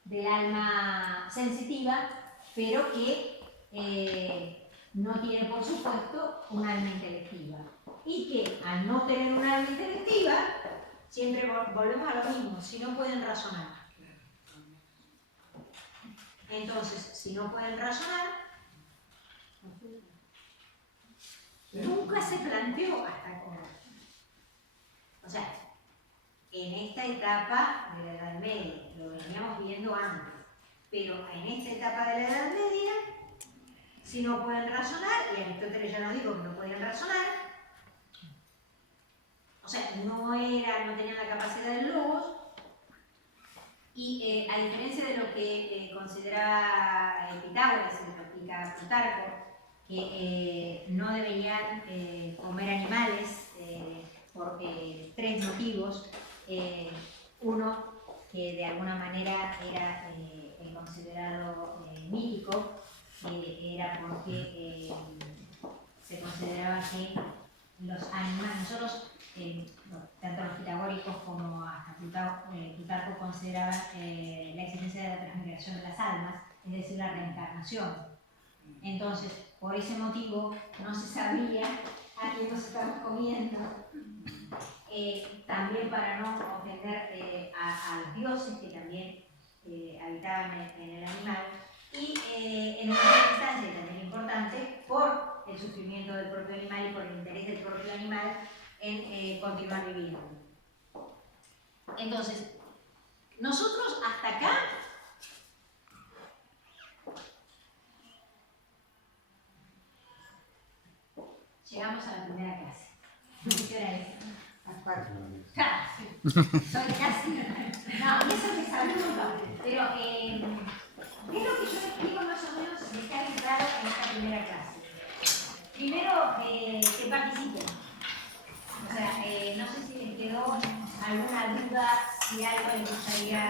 del alma sensitiva, pero que no tiene, por supuesto, un alma intelectiva. Y que al no tener un alma intelectiva, siempre volvemos a lo mismo, si no pueden razonar. Entonces, si no pueden razonar, nunca se planteó hasta ahora. O sea, en esta etapa de la Edad Media, lo veníamos viendo antes, pero en esta etapa de la Edad Media, si no pueden razonar, y Aristóteles ya nos dijo que no podían razonar, o sea, no tenían la capacidad del logos, y a diferencia de lo que consideraba Pitágoras, y lo explica Plutarco, que no deberían comer animales por tres motivos. Uno, que de alguna manera era considerado mítico, era porque se consideraba que los animales, nosotros, tanto los pitagóricos como hasta Plutarco consideraban la existencia de la transmigración de las almas, es decir, la reencarnación. Entonces, por ese motivo, no se sabía a quién nos estamos comiendo, también para no ofender a los dioses que también habitaban en el animal, y en última instancia, y también importante, por el sufrimiento del propio animal y por el interés del propio animal en continuar viviendo. Entonces, nosotros hasta acá llegamos a la primera clase. ¿Qué hora es? Casi. Soy casi. No, eso que sabemos, pero ¿qué es lo que yo explico más o menos de estar claro en esta primera clase? Primero, que participen. O sea, no sé si les quedó alguna duda, si algo les gustaría